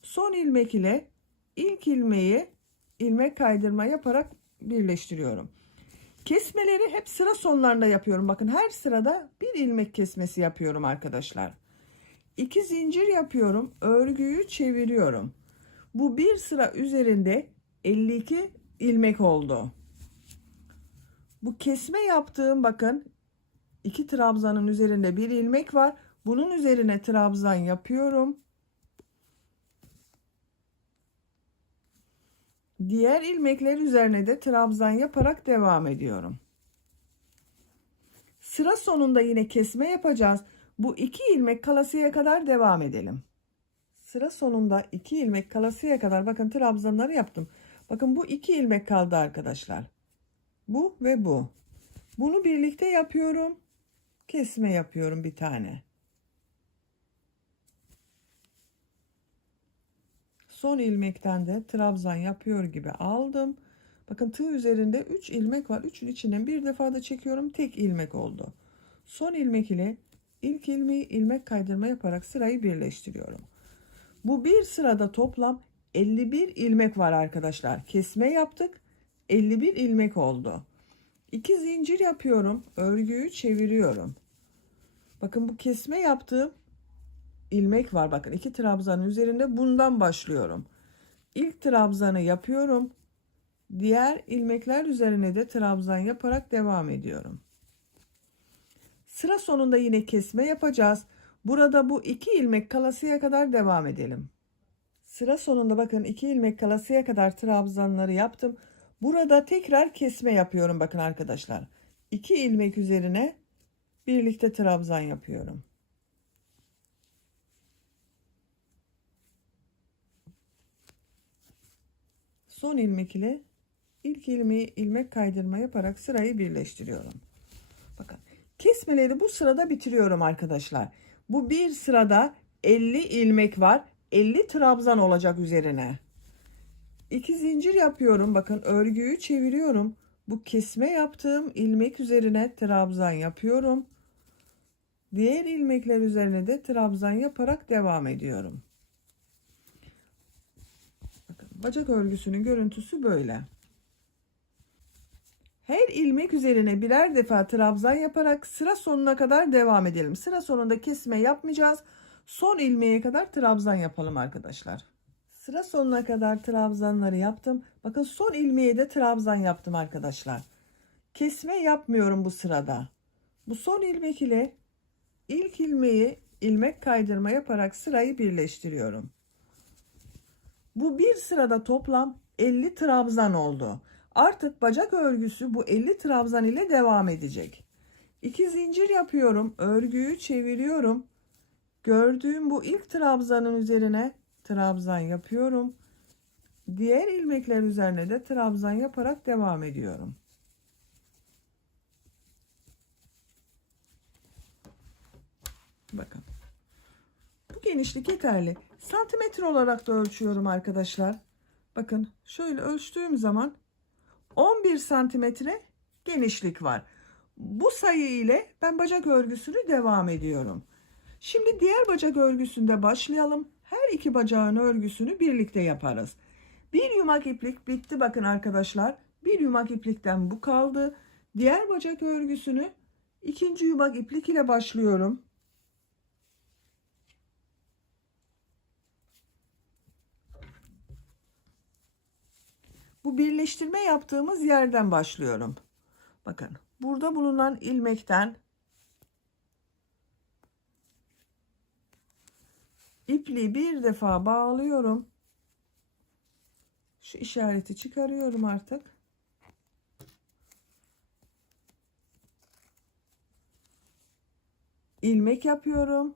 Son ilmek ile ilk ilmeği ilmek kaydırma yaparak birleştiriyorum. Kesmeleri hep sıra sonlarında yapıyorum. Bakın her sırada bir ilmek kesmesi yapıyorum arkadaşlar. 2 zincir yapıyorum. Örgüyü çeviriyorum. Bu bir sıra üzerinde 52 ilmek oldu. Bu kesme yaptığım bakın 2 trabzanın üzerinde bir ilmek var. Bunun üzerine trabzan yapıyorum. Diğer ilmekler üzerine de trabzan yaparak devam ediyorum. Sıra sonunda yine kesme yapacağız. Bu 2 ilmek kalasıya kadar devam edelim. Sıra sonunda 2 ilmek kalasıya kadar bakın trabzanları yaptım. Bakın bu 2 ilmek kaldı arkadaşlar. Bu ve bu. Bunu birlikte yapıyorum. Kesme yapıyorum bir tane. Son ilmekten de trabzan yapıyor gibi aldım. Bakın tığ üzerinde 3 ilmek var. 3'ün içinden bir defa da çekiyorum. Tek ilmek oldu. Son ilmek ile ilk ilmeği ilmek kaydırma yaparak sırayı birleştiriyorum. Bu bir sırada toplam 51 ilmek var arkadaşlar. Kesme yaptık. 51 ilmek oldu. 2 zincir yapıyorum. Örgüyü çeviriyorum. Bakın bu kesme yaptığım ilmek var. Bakın 2 trabzanın üzerinde bundan başlıyorum. İlk trabzanı yapıyorum. Diğer ilmekler üzerine de trabzan yaparak devam ediyorum. Sıra sonunda yine kesme yapacağız. Burada bu 2 ilmek kalasıya kadar devam edelim. Sıra sonunda bakın 2 ilmek kalasıya kadar trabzanları yaptım. Burada tekrar kesme yapıyorum bakın arkadaşlar. 2 ilmek üzerine birlikte trabzan yapıyorum. Son ilmek ile ilk ilmeği ilmek kaydırma yaparak sırayı birleştiriyorum. Bakın kesmeleri bu sırada bitiriyorum arkadaşlar. Bu bir sırada 50 ilmek var. 50 trabzan olacak üzerine. 2 zincir yapıyorum. Bakın örgüyü çeviriyorum. Bu kesme yaptığım ilmek üzerine trabzan yapıyorum. Diğer ilmekler üzerine de trabzan yaparak devam ediyorum. Bakın, bacak örgüsünün görüntüsü böyle. Her ilmek üzerine birer defa trabzan yaparak sıra sonuna kadar devam edelim. Sıra sonunda kesme yapmayacağız. Son ilmeğe kadar trabzan yapalım arkadaşlar. Sıra sonuna kadar trabzanları yaptım. Bakın son ilmeğe de trabzan yaptım arkadaşlar. Kesme yapmıyorum bu sırada. Bu son ilmek ile ilk ilmeği ilmek kaydırma yaparak sırayı birleştiriyorum. Bu bir sırada toplam 50 trabzan oldu. Artık bacak örgüsü bu 50 trabzan ile devam edecek. 2 zincir yapıyorum. Örgüyü çeviriyorum. Gördüğüm bu ilk trabzanın üzerine trabzan yapıyorum. Diğer ilmekler üzerine de trabzan yaparak devam ediyorum. Bakın. Bu genişlik yeterli. Santimetre olarak da ölçüyorum arkadaşlar. Bakın şöyle ölçtüğüm zaman 11 santimetre genişlik var. Bu sayı ile ben bacak örgüsünü devam ediyorum. Şimdi diğer bacak örgüsünde başlayalım. Her iki bacağın örgüsünü birlikte yaparız. Bir yumak iplik bitti bakın arkadaşlar. Bir yumak iplikten bu kaldı. Diğer bacak örgüsünü ikinci yumak iplik ile başlıyorum. Bu birleştirme yaptığımız yerden başlıyorum. Bakın burada bulunan ilmekten ipliği bir defa bağlıyorum. Şu işareti çıkarıyorum artık. İlmek yapıyorum.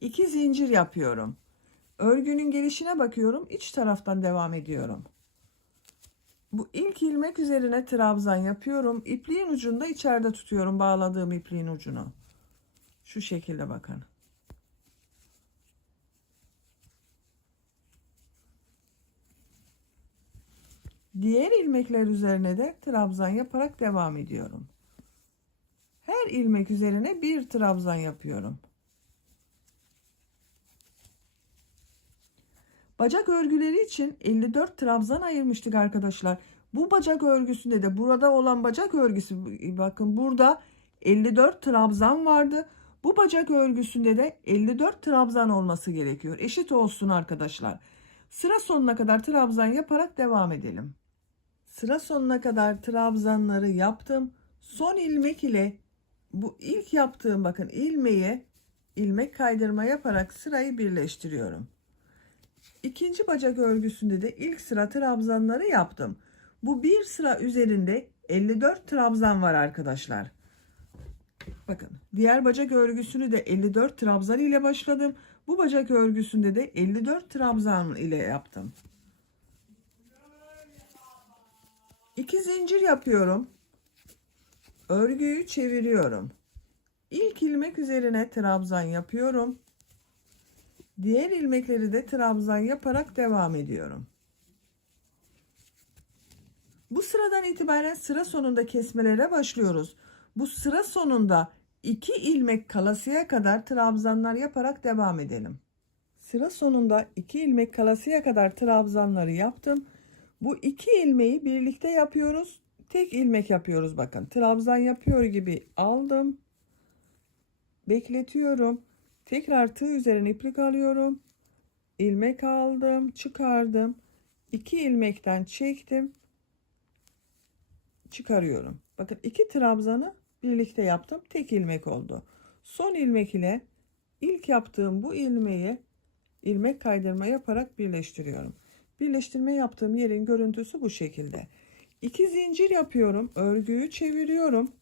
2 zincir yapıyorum. Örgünün gelişine bakıyorum. İç taraftan devam ediyorum. Bu ilk ilmek üzerine trabzan yapıyorum. İpliğin ucunu da içeride tutuyorum. Bağladığım ipliğin ucunu. Şu şekilde bakın. Diğer ilmekler üzerine de trabzan yaparak devam ediyorum. Her ilmek üzerine bir trabzan yapıyorum. Bacak örgüleri için 54 trabzan ayırmıştık arkadaşlar. Bu bacak örgüsünde de burada olan bacak örgüsü bakın burada 54 trabzan vardı. Bu bacak örgüsünde de 54 trabzan olması gerekiyor. Eşit olsun arkadaşlar. Sıra sonuna kadar trabzan yaparak devam edelim. Sıra sonuna kadar trabzanları yaptım. Son ilmek ile bu ilk yaptığım bakın ilmeğe ilmek kaydırma yaparak sırayı birleştiriyorum. İkinci bacak örgüsünde de ilk sıra trabzanları yaptım. Bu bir sıra üzerinde 54 trabzan var arkadaşlar. Bakın diğer bacak örgüsünü de 54 trabzan ile başladım. Bu bacak örgüsünde de 54 trabzan ile yaptım. 2 zincir yapıyorum. Örgüyü çeviriyorum. İlk ilmek üzerine trabzan yapıyorum. Diğer ilmekleri de trabzan yaparak devam ediyorum. Bu sıradan itibaren sıra sonunda kesmelere başlıyoruz. Bu sıra sonunda 2 ilmek kalasıya kadar trabzanlar yaparak devam edelim. Sıra sonunda 2 ilmek kalasıya kadar trabzanları yaptım. Bu 2 ilmeği birlikte yapıyoruz. Tek ilmek yapıyoruz bakın. Trabzan yapıyor gibi aldım. Bekletiyorum. Tekrar tığ üzerine iplik alıyorum. İlmek aldım, çıkardım. 2 ilmekten çektim. Çıkarıyorum. Bakın 2 trabzanı birlikte yaptım. Tek ilmek oldu. Son ilmek ile ilk yaptığım bu ilmeği ilmek kaydırma yaparak birleştiriyorum. Birleştirme yaptığım yerin görüntüsü bu şekilde. 2 zincir yapıyorum. Örgüyü çeviriyorum.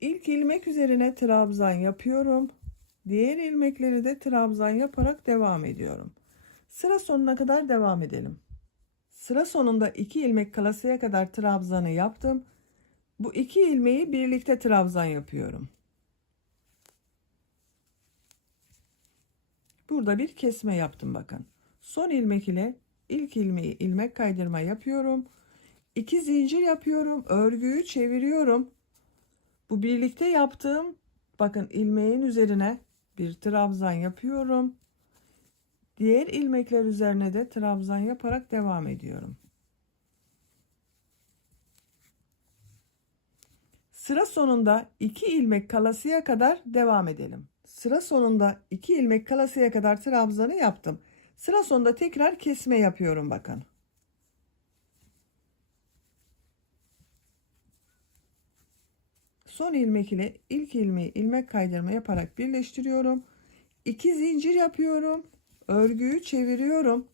İlk ilmek üzerine trabzan yapıyorum. Diğer ilmekleri de trabzan yaparak devam ediyorum. Sıra sonuna kadar devam edelim. Sıra sonunda 2 ilmek kalasıya kadar trabzanı yaptım. Bu 2 ilmeği birlikte trabzan yapıyorum. Burada bir kesme yaptım bakın. Son ilmek ile ilk ilmeği ilmek kaydırma yapıyorum. 2 zincir yapıyorum. Örgüyü çeviriyorum. Bu birlikte yaptığım, bakın, ilmeğin üzerine bir trabzan yapıyorum. Diğer ilmekler üzerine de trabzan yaparak devam ediyorum. Sıra sonunda 2 ilmek kalasıya kadar devam edelim. Sıra sonunda 2 ilmek kalasıya kadar trabzanı yaptım. Sıra sonunda tekrar kesme yapıyorum, bakın. Son ilmek ile ilk ilmeği ilmek kaydırma yaparak birleştiriyorum. 2 zincir yapıyorum. Örgüyü çeviriyorum.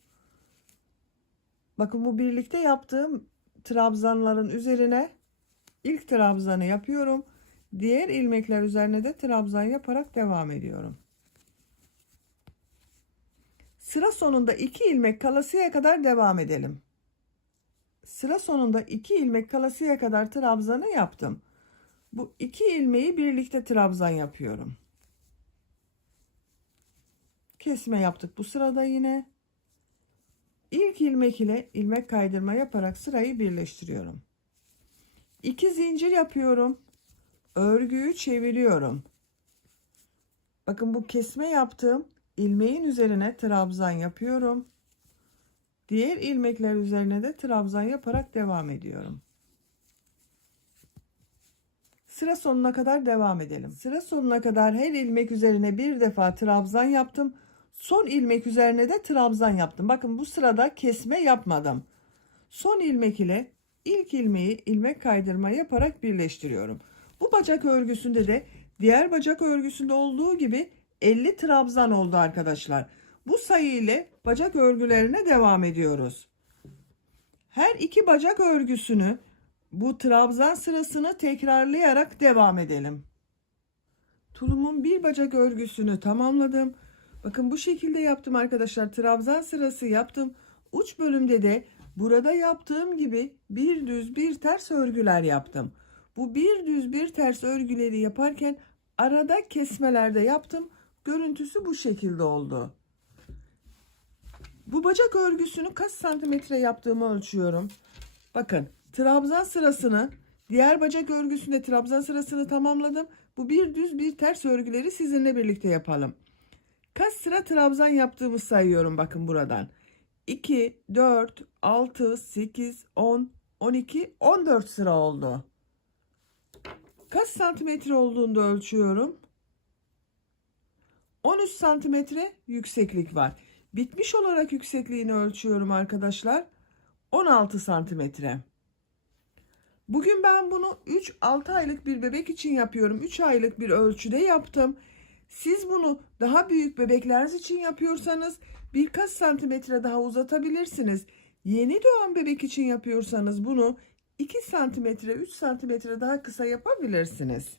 Bakın, bu birlikte yaptığım trabzanların üzerine ilk trabzanı yapıyorum. Diğer ilmekler üzerine de trabzan yaparak devam ediyorum. Sıra sonunda 2 ilmek kalasıya kadar devam edelim. Sıra sonunda 2 ilmek kalasıya kadar trabzanı yaptım. Bu 2 ilmeği birlikte trabzan yapıyorum. Kesme yaptık bu sırada yine. İlk ilmek ile ilmek kaydırma yaparak sırayı birleştiriyorum. 2 zincir yapıyorum. Örgüyü çeviriyorum. Bakın, bu kesme yaptığım ilmeğin üzerine trabzan yapıyorum. Diğer ilmekler üzerine de trabzan yaparak devam ediyorum. Sıra sonuna kadar devam edelim. Sıra sonuna kadar her ilmek üzerine bir defa trabzan yaptım. Son ilmek üzerine de trabzan yaptım. Bakın, bu sırada kesme yapmadım. Son ilmek ile ilk ilmeği ilmek kaydırma yaparak birleştiriyorum. Bu bacak örgüsünde de diğer bacak örgüsünde olduğu gibi 50 trabzan oldu arkadaşlar. Bu sayı ile bacak örgülerine devam ediyoruz. Her iki bacak örgüsünü, bu trabzan sırasını tekrarlayarak devam edelim. Tulumun bir bacak örgüsünü tamamladım. Bakın, bu şekilde yaptım arkadaşlar. Trabzan sırası yaptım. Uç bölümde de burada yaptığım gibi bir düz bir ters örgüler yaptım. Bu bir düz bir ters örgüleri yaparken arada kesmelerde yaptım. Görüntüsü bu şekilde oldu. Bu bacak örgüsünü kaç santimetre yaptığımı ölçüyorum. Bakın, trabzan sırasını, diğer bacak örgüsünde trabzan sırasını tamamladım. Bu bir düz bir ters örgüleri sizinle birlikte yapalım. Kaç sıra trabzan yaptığımı sayıyorum, bakın buradan. 2, 4, 6, 8, 10, 12, 14 sıra oldu. Kaç santimetre olduğunu da ölçüyorum. 13 santimetre yükseklik var. Bitmiş olarak yüksekliğini ölçüyorum arkadaşlar. 16 santimetre. Bugün ben bunu 3-6 aylık bir bebek için yapıyorum. 3 aylık bir ölçüde yaptım. Siz bunu daha büyük bebekleriniz için yapıyorsanız birkaç santimetre daha uzatabilirsiniz. Yeni doğan bebek için yapıyorsanız bunu 2 santimetre, 3 santimetre daha kısa yapabilirsiniz.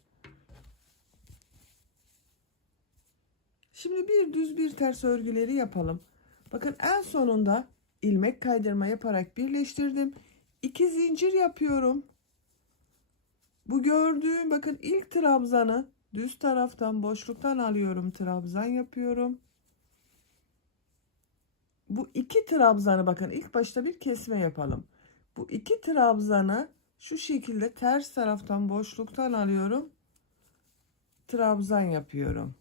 Şimdi bir düz bir ters örgüleri yapalım. Bakın, en sonunda ilmek kaydırma yaparak birleştirdim. 2 zincir yapıyorum. Bu gördüğüm, bakın, ilk trabzanı düz taraftan boşluktan alıyorum, trabzan yapıyorum. Bu 2 trabzanı, bakın, ilk başta bir kesme yapalım. Bu 2 trabzanı şu şekilde ters taraftan boşluktan alıyorum, trabzan yapıyorum.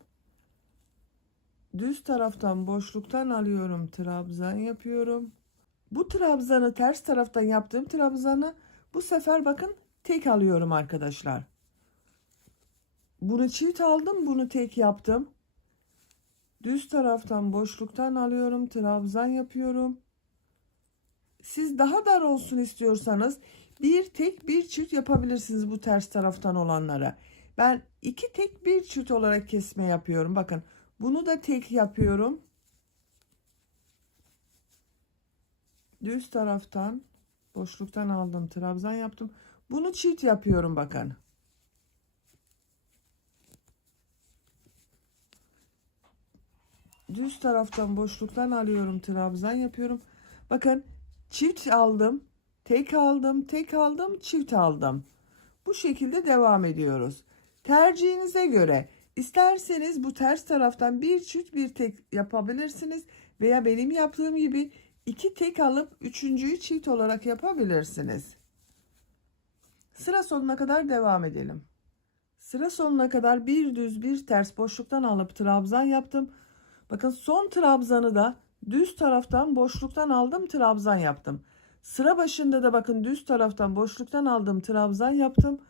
Düz taraftan boşluktan alıyorum, trabzan yapıyorum. Bu trabzanı, ters taraftan yaptığım trabzanı bu sefer, bakın, tek alıyorum arkadaşlar. Bunu çift aldım, bunu tek yaptım. Düz taraftan boşluktan alıyorum, trabzan yapıyorum. Siz daha dar olsun istiyorsanız bir tek bir çift yapabilirsiniz bu ters taraftan olanlara. Ben 2 tek bir çift olarak kesme yapıyorum. Bakın, bunu da tek yapıyorum. Düz taraftan boşluktan aldım, trabzan yaptım. Bunu çift yapıyorum, bakın. Düz taraftan boşluktan alıyorum, trabzan yapıyorum. Bakın, çift aldım, tek aldım, tek aldım, çift aldım. Bu şekilde devam ediyoruz. Tercihinize göre isterseniz bu ters taraftan bir çift bir tek yapabilirsiniz veya benim yaptığım gibi 2 tek alıp üçüncüyü çift olarak yapabilirsiniz. Sıra sonuna kadar devam edelim. Sıra sonuna kadar bir düz bir ters boşluktan alıp trabzan yaptım. Bakın son trabzanı da düz taraftan boşluktan aldım, trabzan yaptım. Sıra başında da bakın düz taraftan boşluktan aldım, trabzan yaptım.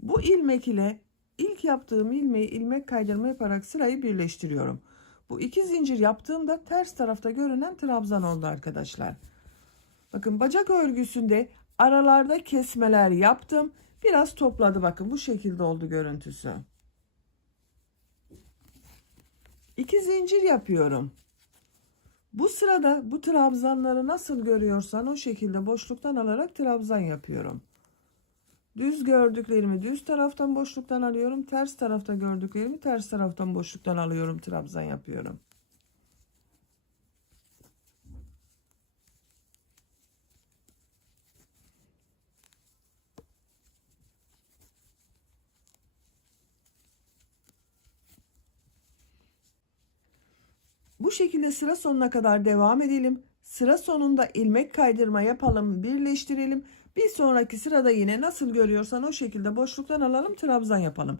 Bu ilmek ile ilk yaptığım ilmeği ilmek kaydırma yaparak sırayı birleştiriyorum. Bu iki zincir yaptığımda ters tarafta görünen trabzan oldu arkadaşlar. Bakın bacak örgüsünde aralarda kesmeler yaptım. Biraz topladı, bakın bu şekilde oldu görüntüsü. 2 zincir yapıyorum. Bu sırada bu trabzanları nasıl görüyorsan o şekilde boşluktan alarak trabzan yapıyorum. Düz gördüklerimi düz taraftan boşluktan alıyorum. Ters tarafta gördüklerimi ters taraftan boşluktan alıyorum. Trabzan yapıyorum. Bu şekilde sıra sonuna kadar devam edelim. Sıra sonunda ilmek kaydırma yapalım, birleştirelim. Bir sonraki sırada yine nasıl görüyorsan o şekilde boşluktan alalım, trabzan yapalım.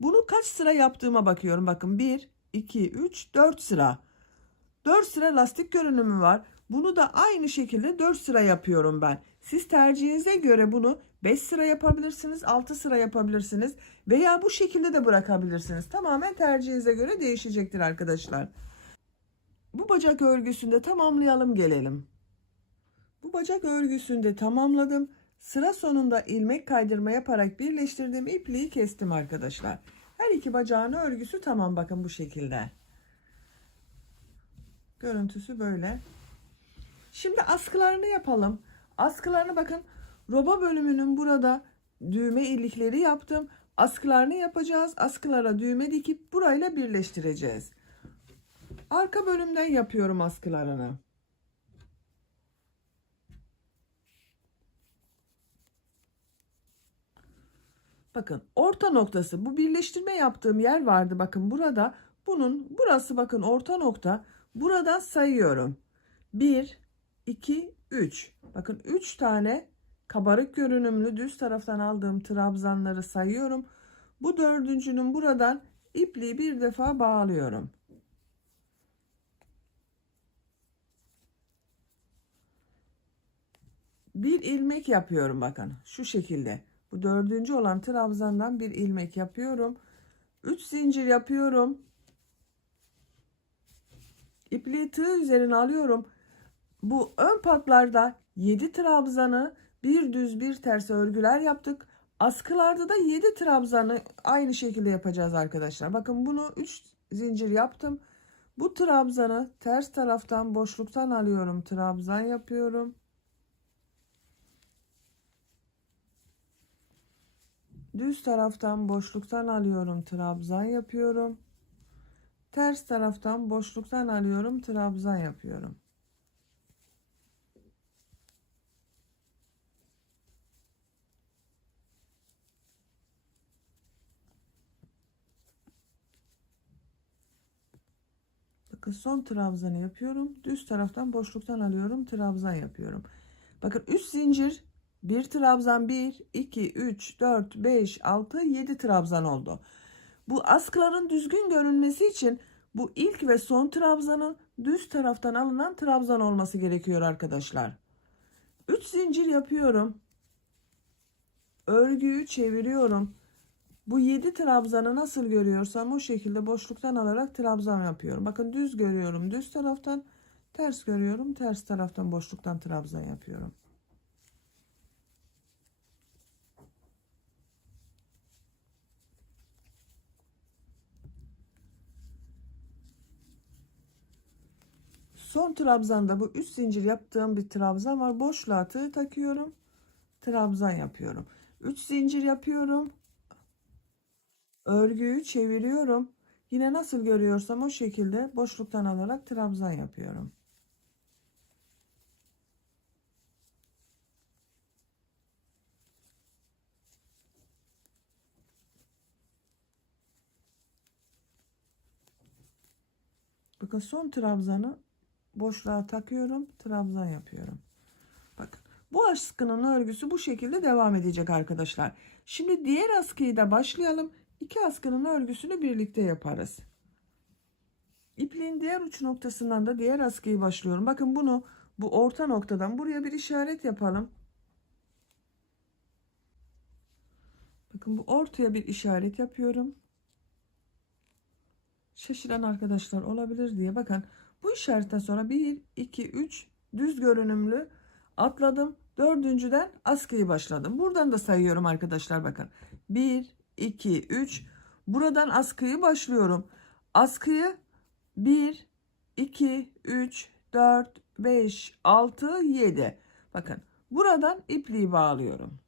Bunu kaç sıra yaptığıma bakıyorum. Bakın 1, 2, 3, 4 sıra. 4 sıra lastik görünümü var. Bunu da aynı şekilde 4 sıra yapıyorum ben. Siz tercihinize göre bunu 5 sıra yapabilirsiniz, 6 sıra yapabilirsiniz veya bu şekilde de bırakabilirsiniz. Tamamen tercihinize göre değişecektir arkadaşlar. Bu bacak örgüsünde tamamlayalım gelelim. Bu bacak örgüsünde tamamladım. Sıra sonunda ilmek kaydırma yaparak birleştirdim. İpliği kestim arkadaşlar. Her iki bacağın örgüsü tamam, bakın bu şekilde. Görüntüsü böyle. Şimdi askılarını yapalım. Askılarını bakın, roba bölümünün burada düğme ilikleri yaptım. Askılarını yapacağız. Askılara düğme dikip burayla birleştireceğiz. Arka bölümden yapıyorum askılarını. Bakın orta noktası, bu birleştirme yaptığım yer vardı. Bakın burada, burası bakın orta nokta. Buradan sayıyorum. 1, 2, 3. Bakın 3 tane kabarık görünümlü düz taraftan aldığım trabzanları sayıyorum. Bu dördüncünün buradan ipliği bir defa bağlıyorum. Bir ilmek yapıyorum, bakın şu şekilde. Bu dördüncü olan trabzandan bir ilmek yapıyorum. 3 zincir yapıyorum. İpliği tığ üzerine alıyorum. Bu ön patlarda 7 trabzanı bir düz bir ters örgüler yaptık. Askılarda da 7 trabzanı aynı şekilde yapacağız arkadaşlar. Bakın bunu 3 zincir yaptım. Bu trabzanı ters taraftan boşluktan alıyorum. Trabzan yapıyorum. Düz taraftan boşluktan alıyorum. Trabzan yapıyorum. Ters taraftan boşluktan alıyorum. Trabzan yapıyorum. Bakın son trabzanı yapıyorum. Düz taraftan boşluktan alıyorum. Trabzan yapıyorum. Bakın 3 zincir, bir trabzan, 1, 2, 3, 4, 5, 6, 7 trabzan oldu. Bu askıların düzgün görünmesi için bu ilk ve son trabzanın düz taraftan alınan trabzan olması gerekiyor arkadaşlar. 3 zincir yapıyorum. Örgüyü çeviriyorum. Bu 7 trabzanı nasıl görüyorsam o şekilde boşluktan alarak trabzan yapıyorum. Bakın düz görüyorum düz taraftan, ters görüyorum ters taraftan boşluktan trabzan yapıyorum. Son trabzanda bu 3 zincir yaptığım bir trabzan var. Boşluğa tığ takıyorum. Trabzan yapıyorum. 3 zincir yapıyorum. Örgüyü çeviriyorum. Yine nasıl görüyorsam o şekilde boşluktan alarak trabzan yapıyorum. Bakın son trabzanı boşluğa takıyorum. Trabzan yapıyorum. Bakın Bu askının örgüsü bu şekilde devam edecek arkadaşlar. Şimdi diğer askıyı da başlayalım. İki askının örgüsünü birlikte yaparız. İpliğin diğer uç noktasından da diğer askıyı başlıyorum. Bakın bunu bu orta noktadan buraya bir işaret yapalım. Bakın bu ortaya bir işaret yapıyorum. Şaşıran arkadaşlar olabilir diye bakın bu işaretten sonra 1 2 3 düz görünümlü atladım. Dördüncüden askıyı başladım. Buradan da sayıyorum arkadaşlar, bakın 1 2 3 buradan askıyı başlıyorum. Askıyı 1 2 3 4 5 6 7, bakın buradan ipliği bağlıyorum.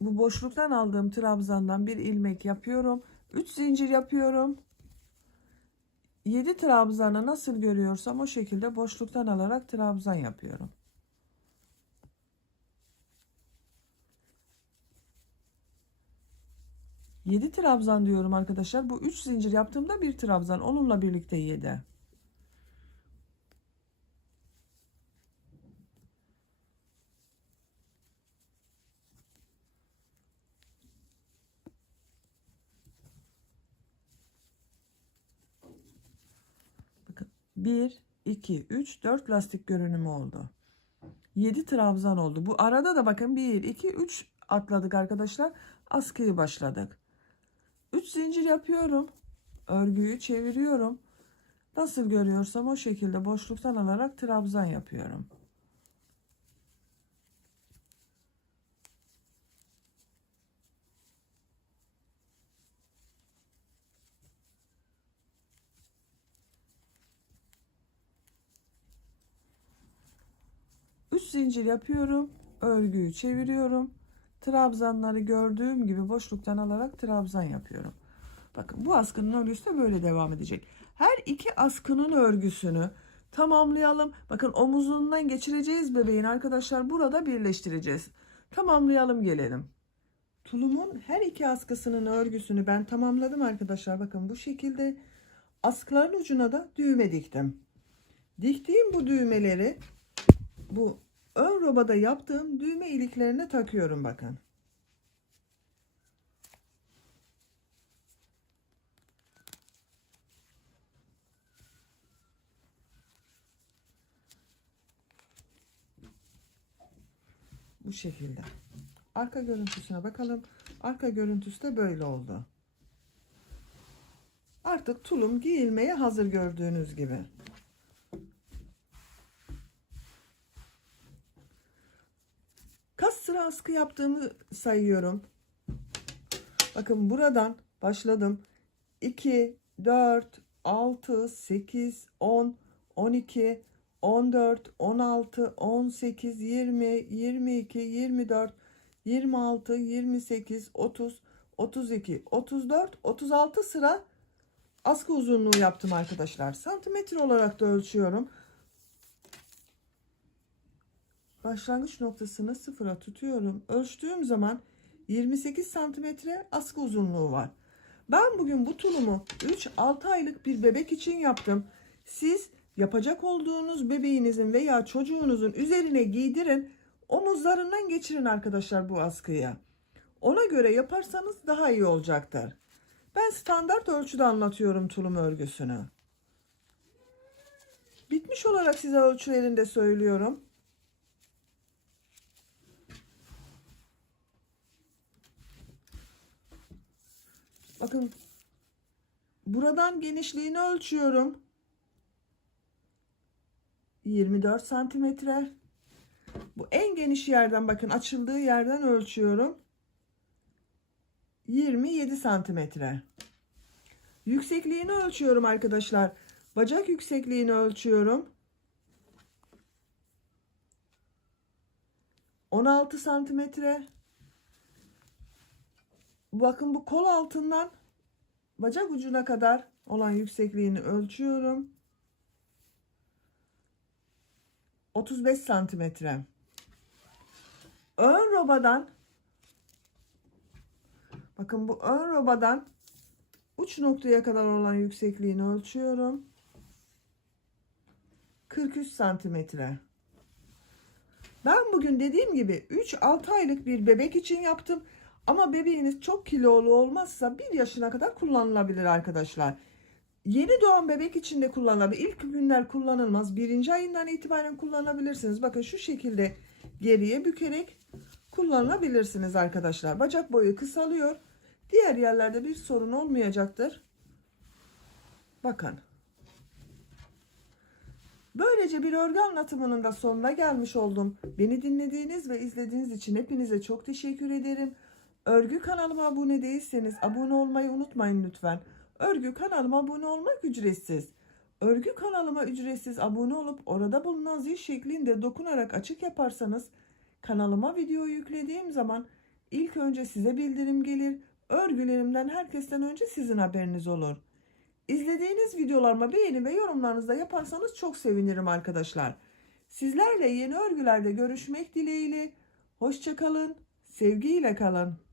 Bu boşluktan aldığım trabzandan bir ilmek yapıyorum. 3 zincir yapıyorum. 7 trabzanı nasıl görüyorsam o şekilde boşluktan alarak trabzan yapıyorum. Yedi trabzan diyorum arkadaşlar. Bu 3 zincir yaptığımda bir trabzan, onunla birlikte 7. Bakın 1 2 3 4 lastik görünümü oldu. 7 trabzan oldu. Bu arada da bakın 1 2 3 atladık arkadaşlar. Askıyı başladık. 3 zincir yapıyorum. Örgüyü çeviriyorum. Nasıl görüyorsam o şekilde boşluktan alarak trabzan yapıyorum. Üç zincir yapıyorum. Örgüyü çeviriyorum. Trabzanları gördüğüm gibi boşluktan alarak trabzan yapıyorum. Bakın bu askının örgüsü de böyle devam edecek. Her iki askının örgüsünü tamamlayalım. Bakın omuzundan geçireceğiz bebeğin arkadaşlar. Burada birleştireceğiz. Tamamlayalım gelelim. Tulumun her iki askısının örgüsünü ben tamamladım arkadaşlar. Bakın bu şekilde askıların ucuna da düğme diktim. Diktiğim bu düğmeleri bu ön robada yaptığım düğme iliklerine takıyorum bakın. Bu şekilde. Arka görüntüsüne bakalım. Arka görüntüsü de böyle oldu. Artık tulum giyilmeye hazır gördüğünüz gibi. Kaç sıra askı yaptığımı sayıyorum. Bakın buradan başladım. 2, 4, 6, 8, 10, 12, 14, 16, 18, 20, 22, 24, 26, 28, 30, 32, 34, 36 sıra askı uzunluğu yaptım arkadaşlar. Santimetre olarak da ölçüyorum. Başlangıç noktasını sıfıra tutuyorum. Ölçtüğüm zaman 28 santimetre askı uzunluğu var. Ben bugün bu tulumu 3-6 aylık bir bebek için yaptım. Siz yapacak olduğunuz bebeğinizin veya çocuğunuzun üzerine giydirin. Omuzlarından geçirin arkadaşlar bu askıyı. Ona göre yaparsanız daha iyi olacaktır. Ben standart ölçüde anlatıyorum tulum örgüsünü. Bitmiş olarak size ölçülerini de söylüyorum. Bakın buradan genişliğini ölçüyorum. 24 santimetre. Bu en geniş yerden, bakın açıldığı yerden ölçüyorum. 27 santimetre. Yüksekliğini ölçüyorum arkadaşlar. Bacak yüksekliğini ölçüyorum. 16 santimetre. Bakın bu kol altından bacak ucuna kadar olan yüksekliğini ölçüyorum. 35 santimetre. Ön robadan, bakın bu ön robadan uç noktaya kadar olan yüksekliğini ölçüyorum. 43 santimetre. Ben bugün dediğim gibi 3-6 aylık bir bebek için yaptım. Ama bebeğiniz çok kilolu olmazsa 1 yaşına kadar kullanılabilir arkadaşlar. Yeni doğan bebek için de kullanılabilir. İlk günler kullanılmaz. 1. ayından itibaren kullanabilirsiniz. Bakın şu şekilde geriye bükerek kullanabilirsiniz arkadaşlar. Bacak boyu kısalıyor. Diğer yerlerde bir sorun olmayacaktır. Bakın. Böylece bir örgü anlatımının da sonuna gelmiş oldum. Beni dinlediğiniz ve izlediğiniz için hepinize çok teşekkür ederim. Örgü kanalıma abone değilseniz abone olmayı unutmayın lütfen. Örgü kanalıma abone olmak ücretsiz. Örgü kanalıma ücretsiz abone olup orada bulunan zil şeklinde dokunarak açık yaparsanız kanalıma video yüklediğim zaman ilk önce size bildirim gelir. Örgülerimden herkesten önce sizin haberiniz olur. İzlediğiniz videolarıma beğeni ve yorumlarınızı da yaparsanız çok sevinirim arkadaşlar. Sizlerle yeni örgülerde görüşmek dileğiyle. Hoşça kalın, sevgiyle kalın.